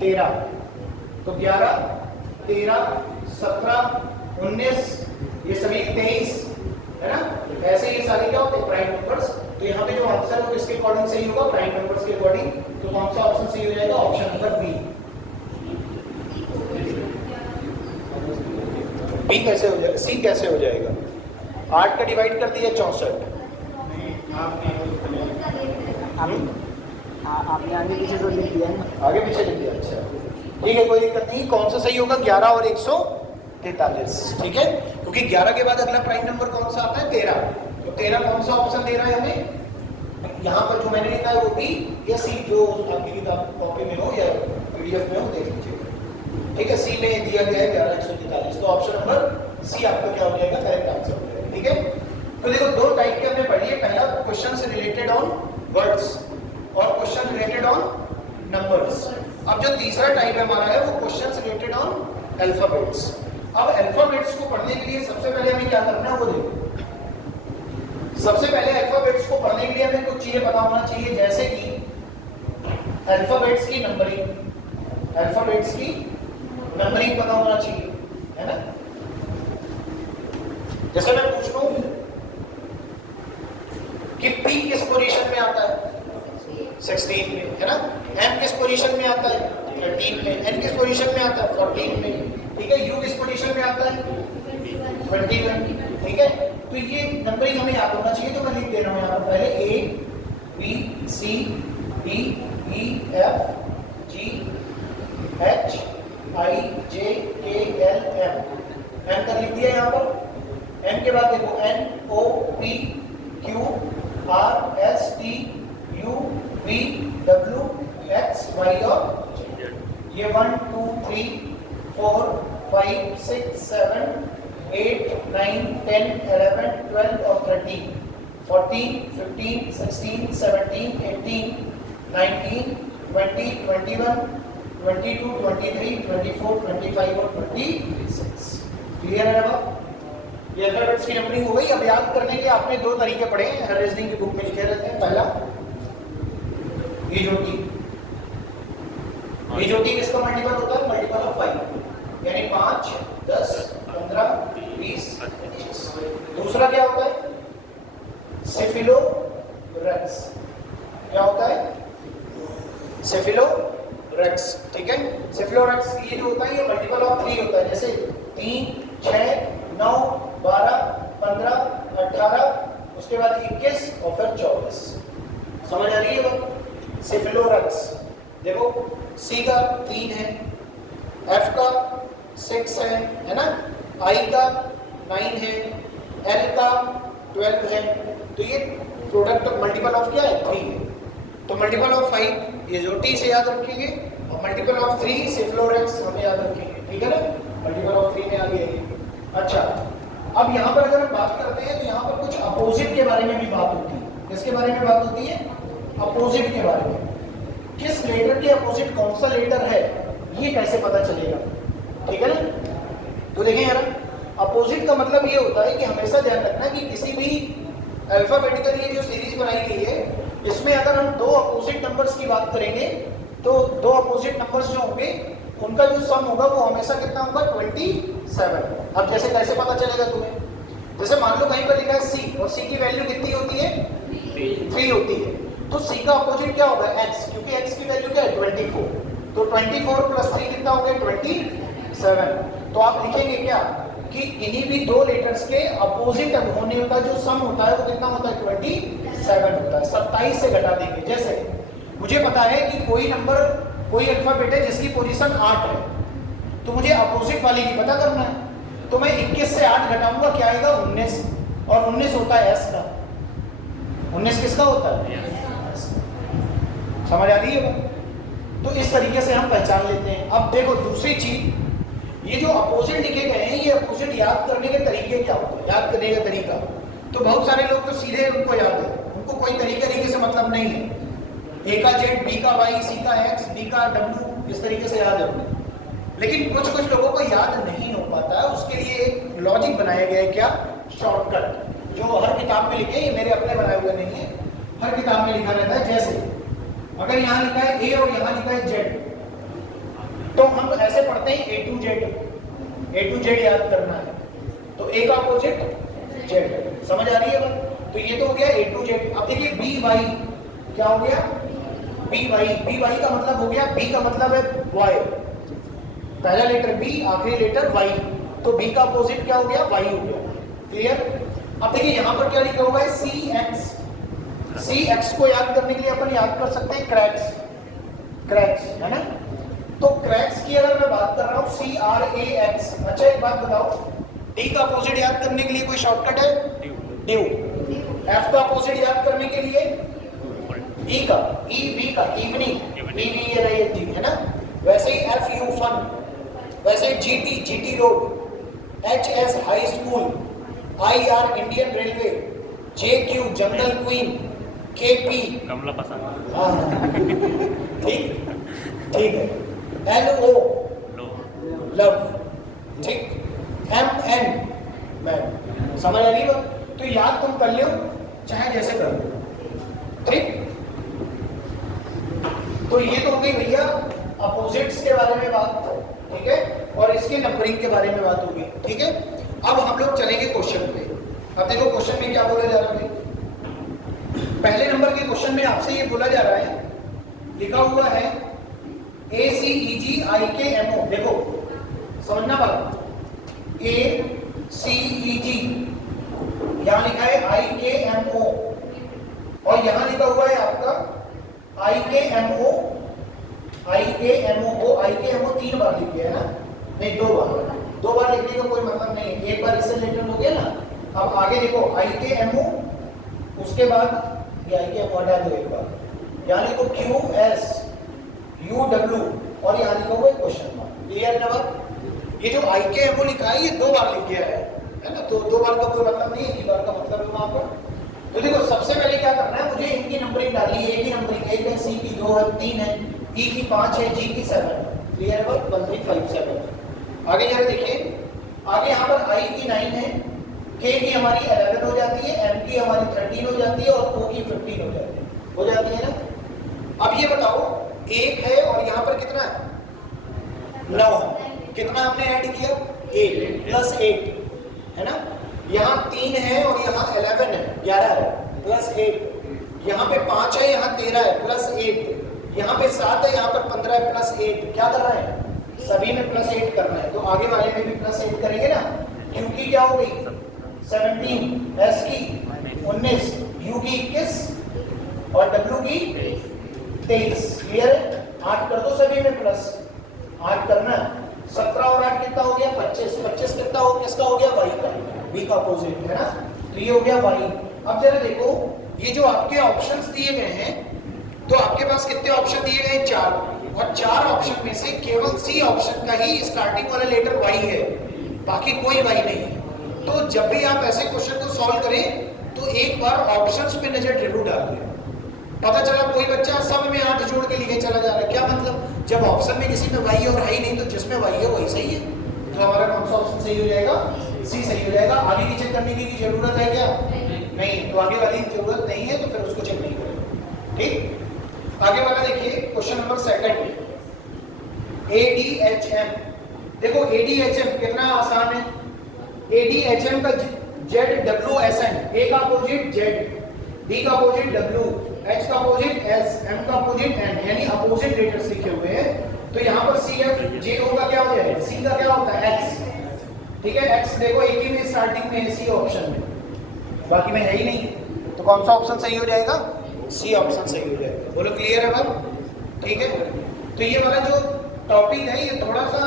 13। तो 11 13 17 19 ये सभी 23, है ना। ऐसे ये सारे क्या होते हैं, प्राइम नंबर्स। तो यहाँ पे जो आंसर है वो किसके अकॉर्डिंग सही होगा, प्राइम नंबर्स के अकॉर्डिंग। तो कौन सा ऑप्शन सही हो जाएगा, ऑप्शन नंबर बी। बी कैसे हो जाएगा, सी कैसे हो जाएगा, 8 का डिवाइड कर दिया 64। आपने आगे पीछे तो लिख दिया है ना, आगे पीछे लिख दिया, अच्छा ठीक है, कोई दिक्कत नहीं। कौन सा सही होगा, 11 और 143। ठीक है, क्योंकि 11 के बाद अगला प्राइम नंबर कौन सा आता है, 13। तो 13 कौन सा ऑप्शन दे रहा है हमें, यहाँ पर जो मैंने लिखा है वो बी या सी, जो आपकी किताब कॉपी में हो या पीडीएफ में हो देख लीजिए। ठीक है, सी में दिया गया है 11 143। तो ऑप्शन नंबर सी आपका क्या हो जाएगा, करेक्ट आंसर हो जाएगा। ठीक है, तो देखो 2 टाइप के हमने पढ़ी है, पहला क्वेश्चन रिलेटेड ऑन वर्ड्स और क्वेश्चन रिलेटेड ऑन नंबर्स। अब जो तीसरा टाइप है हमारा है वो क्वेश्चन रिलेटेड ऑन अल्फाबेट्स। अब अल्फाबेट्स को पढ़ने के लिए सबसे पहले हमें क्या करना है वो देखो। सबसे पहले अल्फाबेट्स को पढ़ने के लिए हमें कुछ चीजें पता होना चाहिए, जैसे कि अल्फाबेट्स की नंबरिंग, अल्फाबेट्स की नंबरिंग पता होना चाहिए, है ना। जैसे मैं पूछ लूं कि पी किस पोजीशन में आता है, 16 में, है ना। एम किस पोजीशन में आता है, 13 में। एन किस पोजीशन में आता है, 14 में। ठीक है, यू किस पोजीशन में आता है, 20 में। ठीक है, तो ये नंबरिंग हमें याद होना चाहिए। तो मैं लिख दे रहा हूं यहाँ पर पहले A B C D E F G H I J K L M। M तक लिख दिया यहाँ पर। M के बाद देखो N O P Q R S T U V W X Y और ये 1 2 3 4 5 6 7 8, 9, 10, 11, 12 और 13, 14, 15, 16, 17, 18, 19, 20, 21, 22, 23, 24, 25 और 26। क्लियर है अब? ये अल्फाबेट्स की नंबरिंग हो गई। अब याद करने के आपने दो तरीके पढ़े हैं, हर रीजनिंग की बुक में लिखे रहते हैं। पहला बीजोटी किसका मल्टीपल होता है? मल्टीपल ऑफ 5, यानी 5, 10, 15, 20, 25। दूसरा क्या होता है? सेफिलोरेक्स। क्या होता है? सेफिलोरेक्स। ठीक है, सेफिलोरेक्स ये जो होता है ये मल्टीपल ऑफ 3 होता है, जैसे 3, 6, 9, 12, 15, 18, उसके बाद 21 और फिर 24। समझ आ रही है बात? सेफिलोरेक्स। देखो सी का 3 है, एफ का 6 है ना, आई का 9 है, एल का 12 है। तो ये प्रोडक्ट मल्टीपल ऑफ क्या है? 3 है। तो मल्टीपल ऑफ 5 ये जो टी से याद रखेंगे, और मल्टीपल ऑफ 3 सेफिलोरेक्स हमें याद रखेंगे। ठीक है ना, मल्टीपल ऑफ 3 में आ गया ये। अच्छा, अब यहाँ पर अगर हम बात करते हैं तो यहाँ पर कुछ अपोजिट के बारे में भी बात होती है। किसके बारे में बात होती है? अपोजिट के बारे में। किस लेटर के अपोजिट कौन सा लेटर है ये कैसे पता चलेगा? ठीक है ना, तो देखें यार, अपोजिट का मतलब ये होता है कि हमेशा ध्यान रखना कि किसी भी अल्फाबेटिकल ये जो सीरीज बनाई गई है इसमें अगर हम दो अपोजिट नंबर्स की बात करेंगे तो दो अपोजिट नंबर्स जो होंगे उनका जो सम होगा वो हमेशा कितना होगा? 27। अब जैसे कैसे पता चलेगा तुम्हें? जैसे मान लो कहीं पर लिखा है सी, और सी की वैल्यू कितनी होती है? 3 होती है। तो सी का अपोजिट क्या होगा? एक्स, क्योंकि एक्स की वैल्यू क्या है? 24। तो 24 प्लस 3 कितना हो गया? 27। तो आप लिखेंगे क्या कि इन्हीं भी दो लेटर्स के अपोजिट होने का जो सम होता है वो कितना होता है? 27 होता है। 27 से घटा देंगे। जैसे मुझे पता है कि कोई नंबर, कोई अल्फाबेट है जिसकी पोजीशन 8 है, तो मुझे अपोजिट वाली की पता करना है। तो मैं 21 से 8 घटाऊंगा, क्या आएगा? 19। और 19 होता है एस का। 19 किसका होता है? समझ आ रही है बात? तो इस तरीके से हम पहचान लेते हैं। अब देखो दूसरी चीज, ये जो अपोजिट लिखे गए हैं ये अपोजिट याद करने के तरीके क्या होते हैं? याद करने का तरीका तो बहुत सारे लोग तो सीधे उनको याद है, उनको कोई तरीके से मतलब नहीं है। ए का जेड, बी का वाई, सी का एक्स, डी का डब्ल्यू, इस तरीके से याद है। लेकिन कुछ लोगों को याद नहीं हो पाता है, उसके लिए एक लॉजिक बनाया गया है। क्या? शॉर्टकट, जो हर किताब में लिखे, ये मेरे अपने बनाए हुए नहीं है, हर किताब में लिखा रहता है। जैसे अगर यहाँ लिखा है ए और यहाँ लिखा है जेड, तो हम ऐसे पढ़ते हैं ए टू जेड याद करना है। तो ए का अपोजिट जेड। समझ आ रही है बात? तो ये तो हो गया ए टू जेड। अब देखिए बी वाई, क्या हो गया? बी वाई का मतलब हो गया, बी का मतलब है वाई, पहला लेटर बी, आखिरी लेटर वाई, तो बी का अपोजिट क्या हो गया? वाई हो गया। क्लियर? अब देखिए यहाँ पर क्या लिखा हुआ है? सी एक्स को याद करने के लिए अपन याद कर सकते हैं क्रैक्स, है ना? तो क्रैक्स की अगर मैं बात कर रहा हूँ CRAX। अच्छा एक बात बताओ, डी का अपोजिट याद करने के लिए कोई शॉर्टकट है? ड्यू। एफ का अपोजिट याद करने के लिए ई का, इवनिंग, है ना? वैसे ही FU फन, वैसे GT road, HS high school, IR Indian railway, JQ जंगल क्वीन, KP कमला पसंद। ठीक है, LO लव, ठीक, MN मैन। समझ आ रही बात? तो याद तुम कर लो चाहे जैसे कर लो। ठीक, तो ये तो हो गई भैया अपोजिट्स के बारे में बात। ठीक है, और इसके नंबरिंग के बारे में बात होगी। ठीक है, अब हम लोग चलेंगे क्वेश्चन पे। अब देखो क्वेश्चन में क्या बोला जा रहा है। पहले नंबर के क्वेश्चन में आपसे ये बोला जा रहा है, लिखा हुआ है ACEGIKMO। देखो समझना बात, ACEG, यहां लिखा है IKMO, और यहां लिखा हुआ है आपका IKMO। IKMO 3 बार लिख दिया है ना? नहीं, 2 बार लिखने का कोई मतलब नहीं है। एक बार इससे रिलेटेड हो गया ना। अब आगे देखो IKMO, उसके बाद ये IKMO हटा दो एक बार, यहाँ लिखो QSUW, और यहाँ लिखा हुआ है क्वेश्चन मार्क। क्लियर है ना बात? ये जो IKMO लिखा है ये 2 बार लिख गया है। है ना। तो 2 बार का कोई मतलब नहीं है, 1 बार का मतलब है वहां पर। तो देखो सबसे पहले क्या करना है, मुझे इनकी नंबरिंग डाली है, A की नंबरिंग 1 है, C की 2 है, 3 है, E की 5 है, G की 7 है। क्लियर है बात? 1 3 5 7। आगे जरा देखिए, आगे यहाँ पर I की 9 है, K की हमारी 11 हो जाती है, M की हमारी 13 हो जाती है और O की 15 हो जाती है ना। अब ये बताओ 1 है और यहाँ पर कितना है 9, कितना हमने ऐड किया 8 प्लस 8 है ना। यहाँ 3 है और यहाँ 11 है 11 है प्लस 8, यहाँ पे 5 है यहाँ 13 है प्लस 8, यहाँ पे 7 है यहाँ पर 15 है प्लस 8। क्या कर रहे हैं सभी में प्लस 8 करना है, तो आगे वाले में भी प्लस 8 करेंगे ना। Q की क्या हो गई 17, S की 19, U की 21 और W की 23। क्लियर है? 8 कर दो सभी में प्लस 8 करना। 17 और 8 कितना हो गया 25, 25 कितना हो किसका हो गया Y का, B का अपोजिट है ना। तो ये हो गया Y। अब जरा देखो ये जो आपके ऑप्शंस दिए गए हैं, तो आपके पास कितने ऑप्शन दिए गए 4, और 4 ऑप्शन में से केवल C ऑप्शन का ही स्टार्टिंग वाला लेटर Y है, बाकी कोई Y नहीं है। तो जब भी आप ऐसे क्वेश्चन को सॉल्व करें तो एक बार ऑप्शंस पे नजर जरूर डालिए। पता चला कोई बच्चा सब में 8 जोड़ के लिए चला जा रहा है, क्या मतलब, जब ऑप्शन में किसी में Y और है ही नहीं तो जिसमें Y है वही सही है। तो हमारा कौन सा ऑप्शन सही हो जाएगा C सही हो जाएगा। आगे की चेक करने की जरूरत है क्या नहीं, तो आगे वाली जरूरत नहीं है तो फिर उसको चेक नहीं करेंगे। ठीक, आगे वाला देखिए क्वेश्चन नंबर 2 ADHM। देखो ADHM कितना आसान है। ADHM का ZWSN, A का अपोजिट Z, D का अपोजिट W, H का अपोजिट S, M का अपोजिट N, यानी अपोजिट लेटर्स लिखे हुए हैं। तो यहाँ पर CFJO का क्या हो जाएगा, C का क्या होता है X। ठीक है, X देखो एक ही में स्टार्टिंग में है C ऑप्शन में, बाकी में है ही नहीं, तो कौन सा ऑप्शन सही हो जाएगा C ऑप्शन सही हो जाएगा। बोलो क्लियर है बात? ठीक है, तो ये वाला जो टॉपिक है ये थोड़ा सा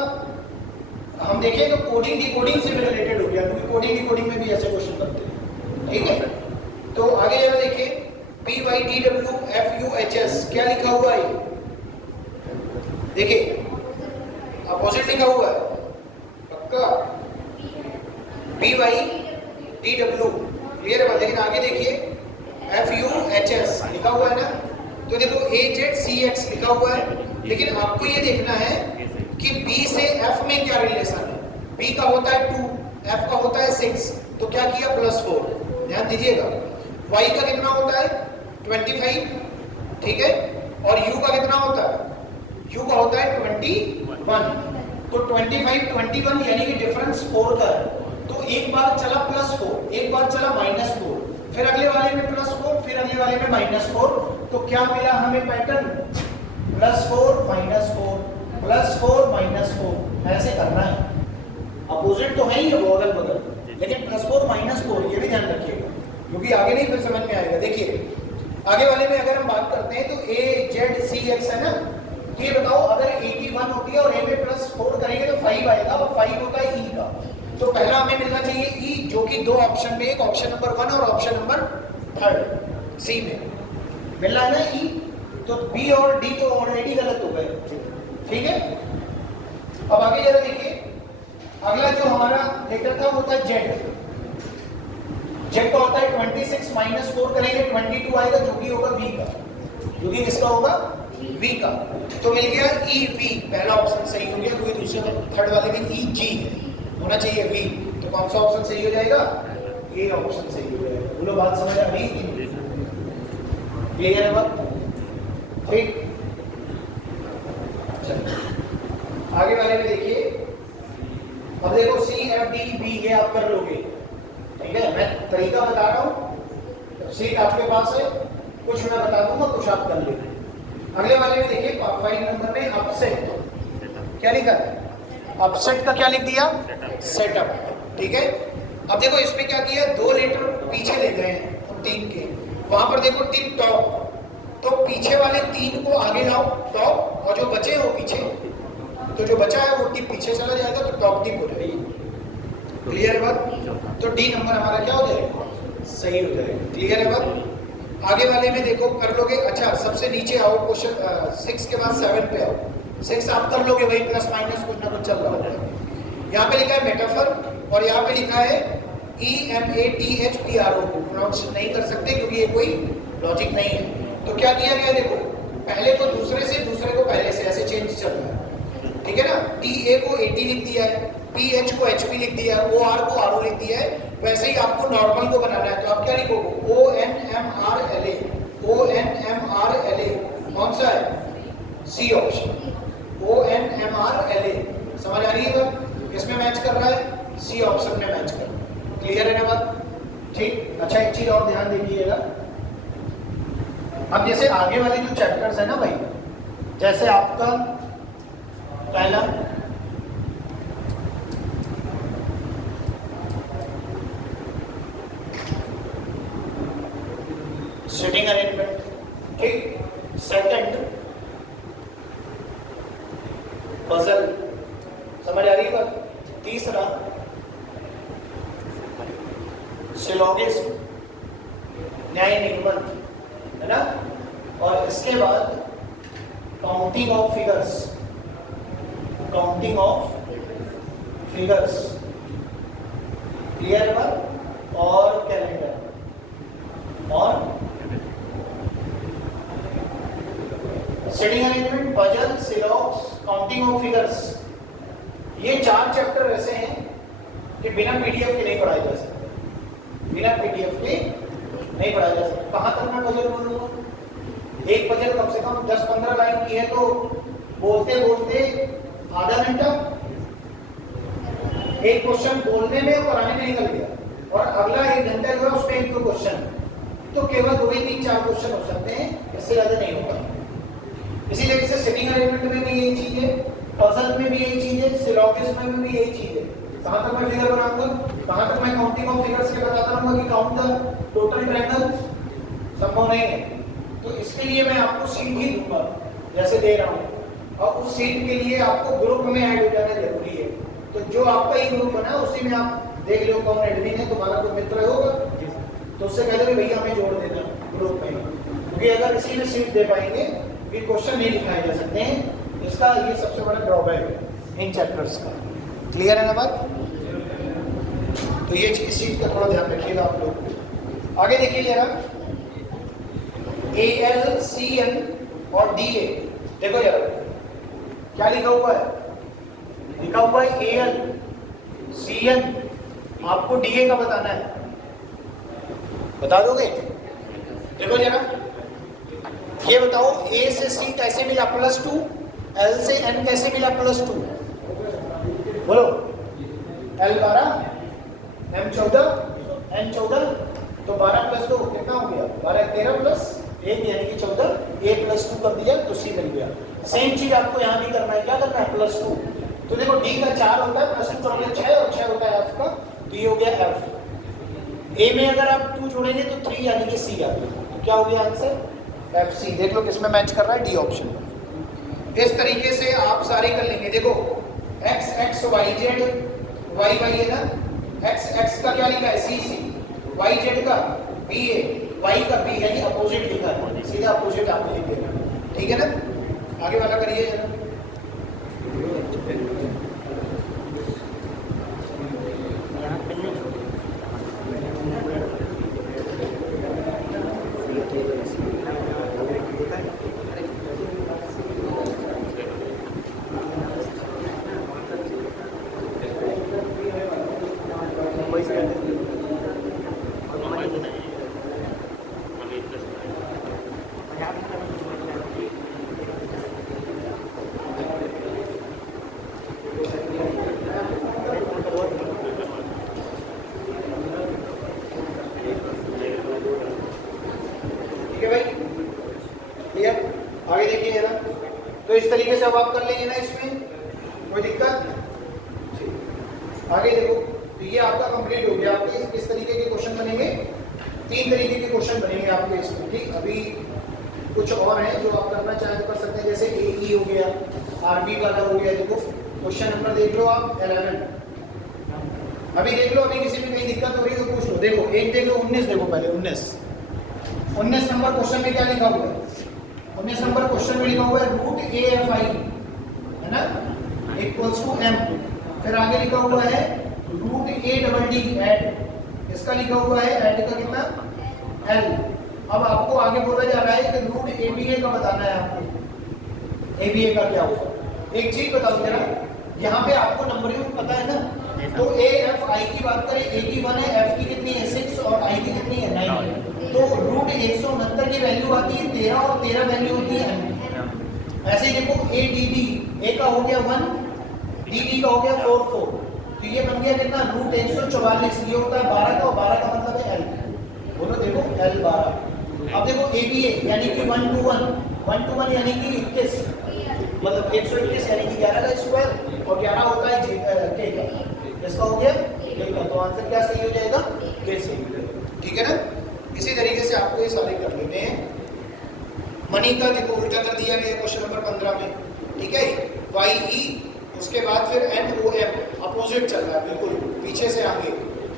हम देखें तो कोडिंग डिकोडिंग से भी रिलेटेड हो गया, क्योंकि कोडिंग डिकोडिंग में भी ऐसे क्वेश्चन बनते हैं। ठीक है, तो आगे जरा देखिए PYDWFUHS क्या लिखा हुआ है, देखिए अपोजिट लिखा हुआ है पक्का PYDW। क्लियर है बात? लेकिन आगे देखिए FUHS लिखा हुआ है ना, तो देखो AZCX लिखा हुआ है, लेकिन आपको ये देखना है कि B से F में क्या रिलेशन है। B का होता है 2, F का होता है 6, तो क्या किया +4, ध्यान दीजिएगा। Y का कितना होता है 25, ठीक है, और U का कितना होता है, U का होता है 21, तो 25 21 यानी कि डिफरेंस 4 का है। तो एक बार चला +4, एक बार चला -4, फिर अगले वाले में +4, फिर अगले वाले में -4, तो क्या मिला हमें पैटर्न +4 -4 +4 -4, ऐसे करना है। अपोजिट तो है ही है वो अगल बगल, लेकिन +4 -4 ये भी ध्यान रखिएगा, क्योंकि आगे नहीं फिर समझ में आएगा। देखिए आगे वाले में अगर हम बात करते हैं तो AZCX है ना, तो ये बताओ अगर A की 1 होती है और A में +4 करेंगे तो 5 आएगा, और 5 होता है E का, तो पहला हमें मिलना चाहिए E, जो कि 2 ऑप्शन में, एक ऑप्शन नंबर 1 और ऑप्शन नंबर 3 C में मिल रहा है ना E, तो B और D तो ऑलरेडी गलत हो गए। ठीक है, अब आगे जरा देखिए अगला जो हमारा लेटर था वो था Z। Z का होता है 26 -4 करेंगे 22 आएगा, जो कि होगा V का, जो कि किसका होगा V का, तो मिल गया EV, पहला ऑप्शन सही हो गया, क्योंकि दूसरे थर्ड वाले में EG होना चाहिए V, तो कौन सा ऑप्शन सही हो जाएगा, A ऑप्शन सही हो जाएगा। बोलो बात समझ आ रही है? क्लियर है बात? ठीक, आगे वाले में देखिए, अब देखो CFDB ये आप कर लोगे, ठीक है, मैं तरीका बता रहा हूँ, सीट आपके पास है, कुछ मैं बता दूंगा, कुछ आप कर लेंगे। अगले वाले में देखिए 5 नंबर में अपसेट, क्या लिखा है, अपसेट का क्या लिख दिया, सेटअप। ठीक है, अब देखो इसमें क्या किया, 2 लेटर पीछे ले गए हैं हम 3 के, वहां पर देखो टिप टॉप, तो पीछे वाले 3 को आगे लाओ टॉप, और जो बचे हो पीछे, तो जो बचा है वो टिप पीछे चला जाएगा, तो टॉप टिप हो जाएगी। क्लियर है बात? तो D नंबर हमारा क्या हो जाएगा, सही हो जाएगा। क्लियर है बात? आगे वाले में देखो कर लोगे। अच्छा सबसे नीचे आओ, क्वेश्चन 6 के बाद 7 पे आओ। 6 आप कर लोगे, वही प्लस माइनस कुछ ना कुछ चल रहा होगा। यहाँ पे लिखा है मेटाफर और यहाँ पे लिखा है EMATHPRO को प्रोनाउंस नहीं कर सकते क्योंकि ये कोई लॉजिक नहीं है। तो क्या किया गया, देखो पहले को दूसरे से, दूसरे को पहले से, ऐसे चेंज चल रहा है, ठीक है ना। TA को AT लिख दिया है, PH को HP लिख दिया है, OR को RO लिख दिया है। वैसे ही आपको नॉर्मल को बनाना है, तो आप क्या लिखोगे, ONMRLA, ONMRLA कौन सा है, C ऑप्शन, ONMRLA। समझ आ रही है बात, किसमें मैच कर रहा है, C ऑप्शन में मैच कर रहा है। क्लियर है ना बात, ठीक। अच्छा एक चीज और ध्यान दीजिएगा, अब जैसे आगे वाले जो चैप्टर्स है ना भाई, जैसे आपका पहला सिटिंग अरेंजमेंट, ठीक, सेकंड पजल, समझ आ रही है बात, तीसरा सिलोगिज्म, न्याय निगमन, है ना, और इसके बाद counting of figures, counting of figures, clear है बात, और कैलेंडर, और sitting arrangement, puzzle, syllogisms, counting of figures. ये 4 चैप्टर ऐसे हैं कि बिना PDF के नहीं पढ़ाए जा सकते, बिना PDF के नहीं पढ़ाया जा सकता। कहाँ तक मैं पजल बोलूँगा, एक पजल कम से कम 10-15 लाइन की है, तो बोलते बोलते आधा घंटा, एक क्वेश्चन बोलने में और कराने में निकल गया, और अगला 1 घंटा जो है उसमें 1-2 क्वेश्चन, तो केवल 2 ही 3-4 क्वेश्चन हो सकते हैं, इससे ज़्यादा नहीं होगा। इसी तरीके से सिटिंग अरेंजमेंट में भी यही चीज़ है, पजल में भी यही चीज़ है, सिलॉगिज्म में भी यही चीज़ है। कहाँ तक मैं फिगर बनाऊंगा, कहाँ तक मैं काउंटिंग ऑफ फिगर्स के बताता रहूँगा कि काउंट द टोटल ट्रायंगल, संभव नहीं है। तो इसके लिए मैं आपको सीट ही दूंगा जैसे दे रहा हूँ, और उस सीट के लिए आपको ग्रुप में ऐड हो जाना जरूरी है। तो जो आपका ही ग्रुप बना उसी में आप देख लो कौन एडमिन है, तुम्हारा कोई मित्र होगा तो उससे कह दो कि भैया हमें जोड़ देना ग्रुप में, क्योंकि अगर इसी में सीट दे पाएंगे भी क्वेश्चन नहीं लिखाए जा सकते हैं। इसका ये सबसे बड़ा ड्रॉबैक है इन चैप्टर्स का। क्लियर है ना बात, तो ये इस चीज का थोड़ा ध्यान रखिएगा आप लोग। आगे देखिए जरा, AL, CN और DA, देखो जरा क्या लिखा हुआ है, लिखा हुआ है AL, CN, आपको DA का बताना है, बता दोगे? देखो जरा, ये बताओ A से C कैसे मिला +2, L से N कैसे मिला +2, बोलो। L 12, M 14, N 14, तो 12 + 2 कितना हो गया, 12 13 + 1 यानी कि 14, A + 2 कर दिया तो C मिल गया। सेम चीज आपको यहाँ भी करना है, क्या करना है, +2। तो देखो D का 4 होता है, +2 करोगे 6, और 6 होता है F का, तो ये हो गया F। A में अगर आप 2 जोड़ेंगे तो 3 यानी कि C आ गया, तो क्या हो गया आंसर, FC। देख लो किसमें मैच कर रहा है, D ऑप्शन। इस तरीके से आप सारे कर लेंगे। देखो X X Y Z Y Y है ना, X X का क्या लिखा है, CC, Y Z का BA, Y का B यानी अपोजिट लिखा है, सीधा अपोजिट आपने लिख देना, ठीक है ना। आगे वाला करिए जरा, आगे देखिए जरा। तो इस तरीके से अब आप कर लेंगे ना, इसमें कोई दिक्कत। आगे देखो, तो ये आपका कंप्लीट हो गया। आपके किस तरीके के क्वेश्चन बनेंगे, 3 तरीके के क्वेश्चन बनेंगे आपके इसमें, ठीक। अभी कुछ और हैं जो आप करना चाहें तो कर सकते हैं, जैसे AE हो गया, RB वाला हो गया। देखो क्वेश्चन नंबर देख लो आप 11, अभी देख लो, अभी किसी में कहीं दिक्कत हो रही है तो पूछ लो। देखो एक देख लो, 19 देखो, पहले 19 नंबर क्वेश्चन में क्या लिखा हुआ है, 19 नंबर क्वेश्चन में लिखा हुआ है √AFI, है ना, =M। फिर आगे लिखा हुआ है √ADD ऐड, इसका लिखा हुआ है ऐड का कितना L। अब आपको आगे बोला जा रहा है कि रूट ABA का बताना है आपको, ABA का क्या होगा। एक चीज बताओ जरा, यहाँ पे आपको नंबरिंग पता है ना, तो AFI की बात करें, A की 1 है, F की कितनी है 6 और I की कितनी है 9, तो रूट 169 की वैल्यू आती है 13 और 13 वैल्यू होती है। ऐसे ही देखो ADD, A का हो गया 1, DD का हो गया 4 4, तो ये बन गया कितना रूट 144, ये होता है 12 का, और 12 का मतलब है L, बोलो देखो L 12। अब देखो ABA यानी कि 1 to 1, 1 to 1 यानी कि 21, मतलब 121 यानी कि 11 का स्क्वायर, और 11 होता है K का, इसका हो गया K का, तो आंसर क्या सही हो जाएगा, K सही हो जाएगा। ठीक है ना, इसी तरीके से आपको ये सारे कर लेते हैं। मनी का देखो उल्टा कर दिया गया क्वेश्चन नंबर 15 में, ठीक है, YE, उसके बाद फिर NOM, अपोजिट चल रहा है बिल्कुल पीछे से आगे,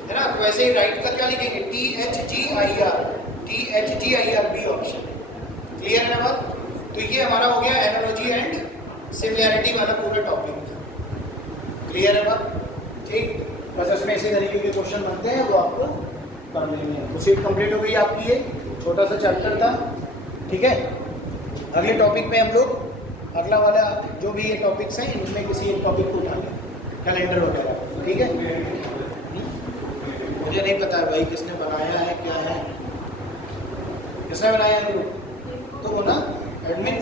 है ना, तो वैसे ही राइट का क्या लिखेंगे THGIR, बी ऑप्शन। क्लियर है ना बात, तो ये हमारा हो गया एनालॉजी एंड सिमिलैरिटी वाला पूरा टॉपिक। क्लियर है बात, ठीक, बस इसमें इसी तरीके के क्वेश्चन बनते हैं, वो आपको कर लेंगे। तो सीट कंप्लीट हो गई आपकी, ये छोटा सा चैप्टर था, ठीक है। अगले टॉपिक में हम लोग अगला वाला जो भी ये टॉपिक्स हैं इनमें किसी एक टॉपिक को उठाएंगे, कैलेंडर वगैरह, ठीक है। मुझे नहीं पता है भाई किसने बनाया है, क्या है, किसने बनाया है ग्रुप, तो वो ना एडमिन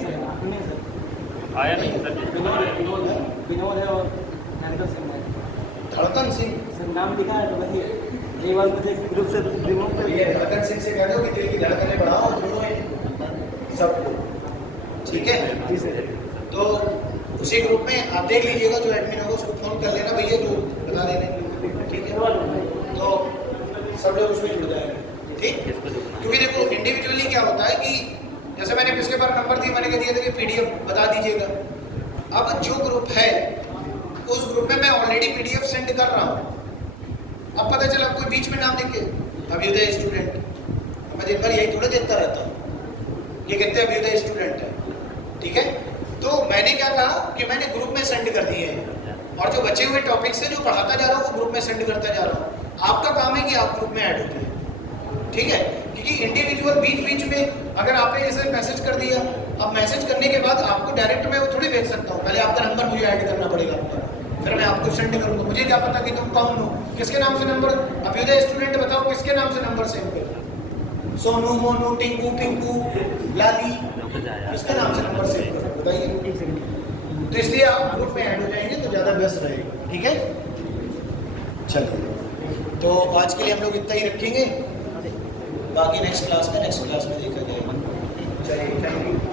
आया नहीं सर, विनोद है और धड़कन सिंह है। धड़कन सिंह सर नाम लिखा है तो वही जीवन मुझे ग्रुप से रिमूव कर ये धड़कन सिंह से कह दो कि दिल की धड़कनें बढ़ाओ दोनों सबको, ठीक है। जी सर। तो उसी ग्रुप में आप देख लीजिएगा, जो एडमिन होगा उसको फोन कर लेना भैया, जो बता देने, ठीक है, तो सब लोग उसमें जुड़ जाएंगे, ठीक। क्योंकि देखो इंडिविजुअली क्या होता है कि जैसे मैंने पिछले बार नंबर दिया, मैंने कह दिया था कि PDF बता दीजिएगा। अब जो ग्रुप है उस ग्रुप में मैं ऑलरेडी PDF सेंड कर रहा हूँ, अब पता चला कोई बीच में नाम लिख के अभ्युदय स्टूडेंट, मैं दिन भर यही थोड़ा देखता रहता हूँ, ये कहते हैं अभ्युदय स्टूडेंट है, ठीक है। तो मैंने क्या कहा कि मैंने ग्रुप में सेंड कर दिए हैं, और जो बचे हुए टॉपिक्स से जो पढ़ाता जा रहा हूँ वो ग्रुप में सेंड करता जा रहा हूँ। आपका काम है कि आप ग्रुप में ऐड होते हैं, ठीक है, क्योंकि इंडिविजुअल बीच बीच में अगर आपने जैसे मैसेज कर दिया, अब मैसेज करने के बाद आपको डायरेक्ट मैं वो थोड़ी भेज सकता हूँ, पहले आपका नंबर मुझे ऐड करना पड़ेगा अपना, फिर मैं आपको सेंड करूँगा। मुझे क्या पता कि तुम कौन हो, किसके नाम से नंबर, अभ्युदय स्टूडेंट बताओ किसके नाम से नंबर सेंड कर, सोनू, मोनू, टिंकू, पिंकू, लाली, किसके नाम से नंबर सेंड कर, बताइए। तो इसलिए आप ग्रुप में ऐड हो जाएंगे तो ज़्यादा बेस्ट रहेगा, ठीक है। चलिए, तो आज के लिए हम लोग इतना ही रखेंगे, बाकी नेक्स्ट क्लास में देखा जाएगा। चलिए, थैंक यू।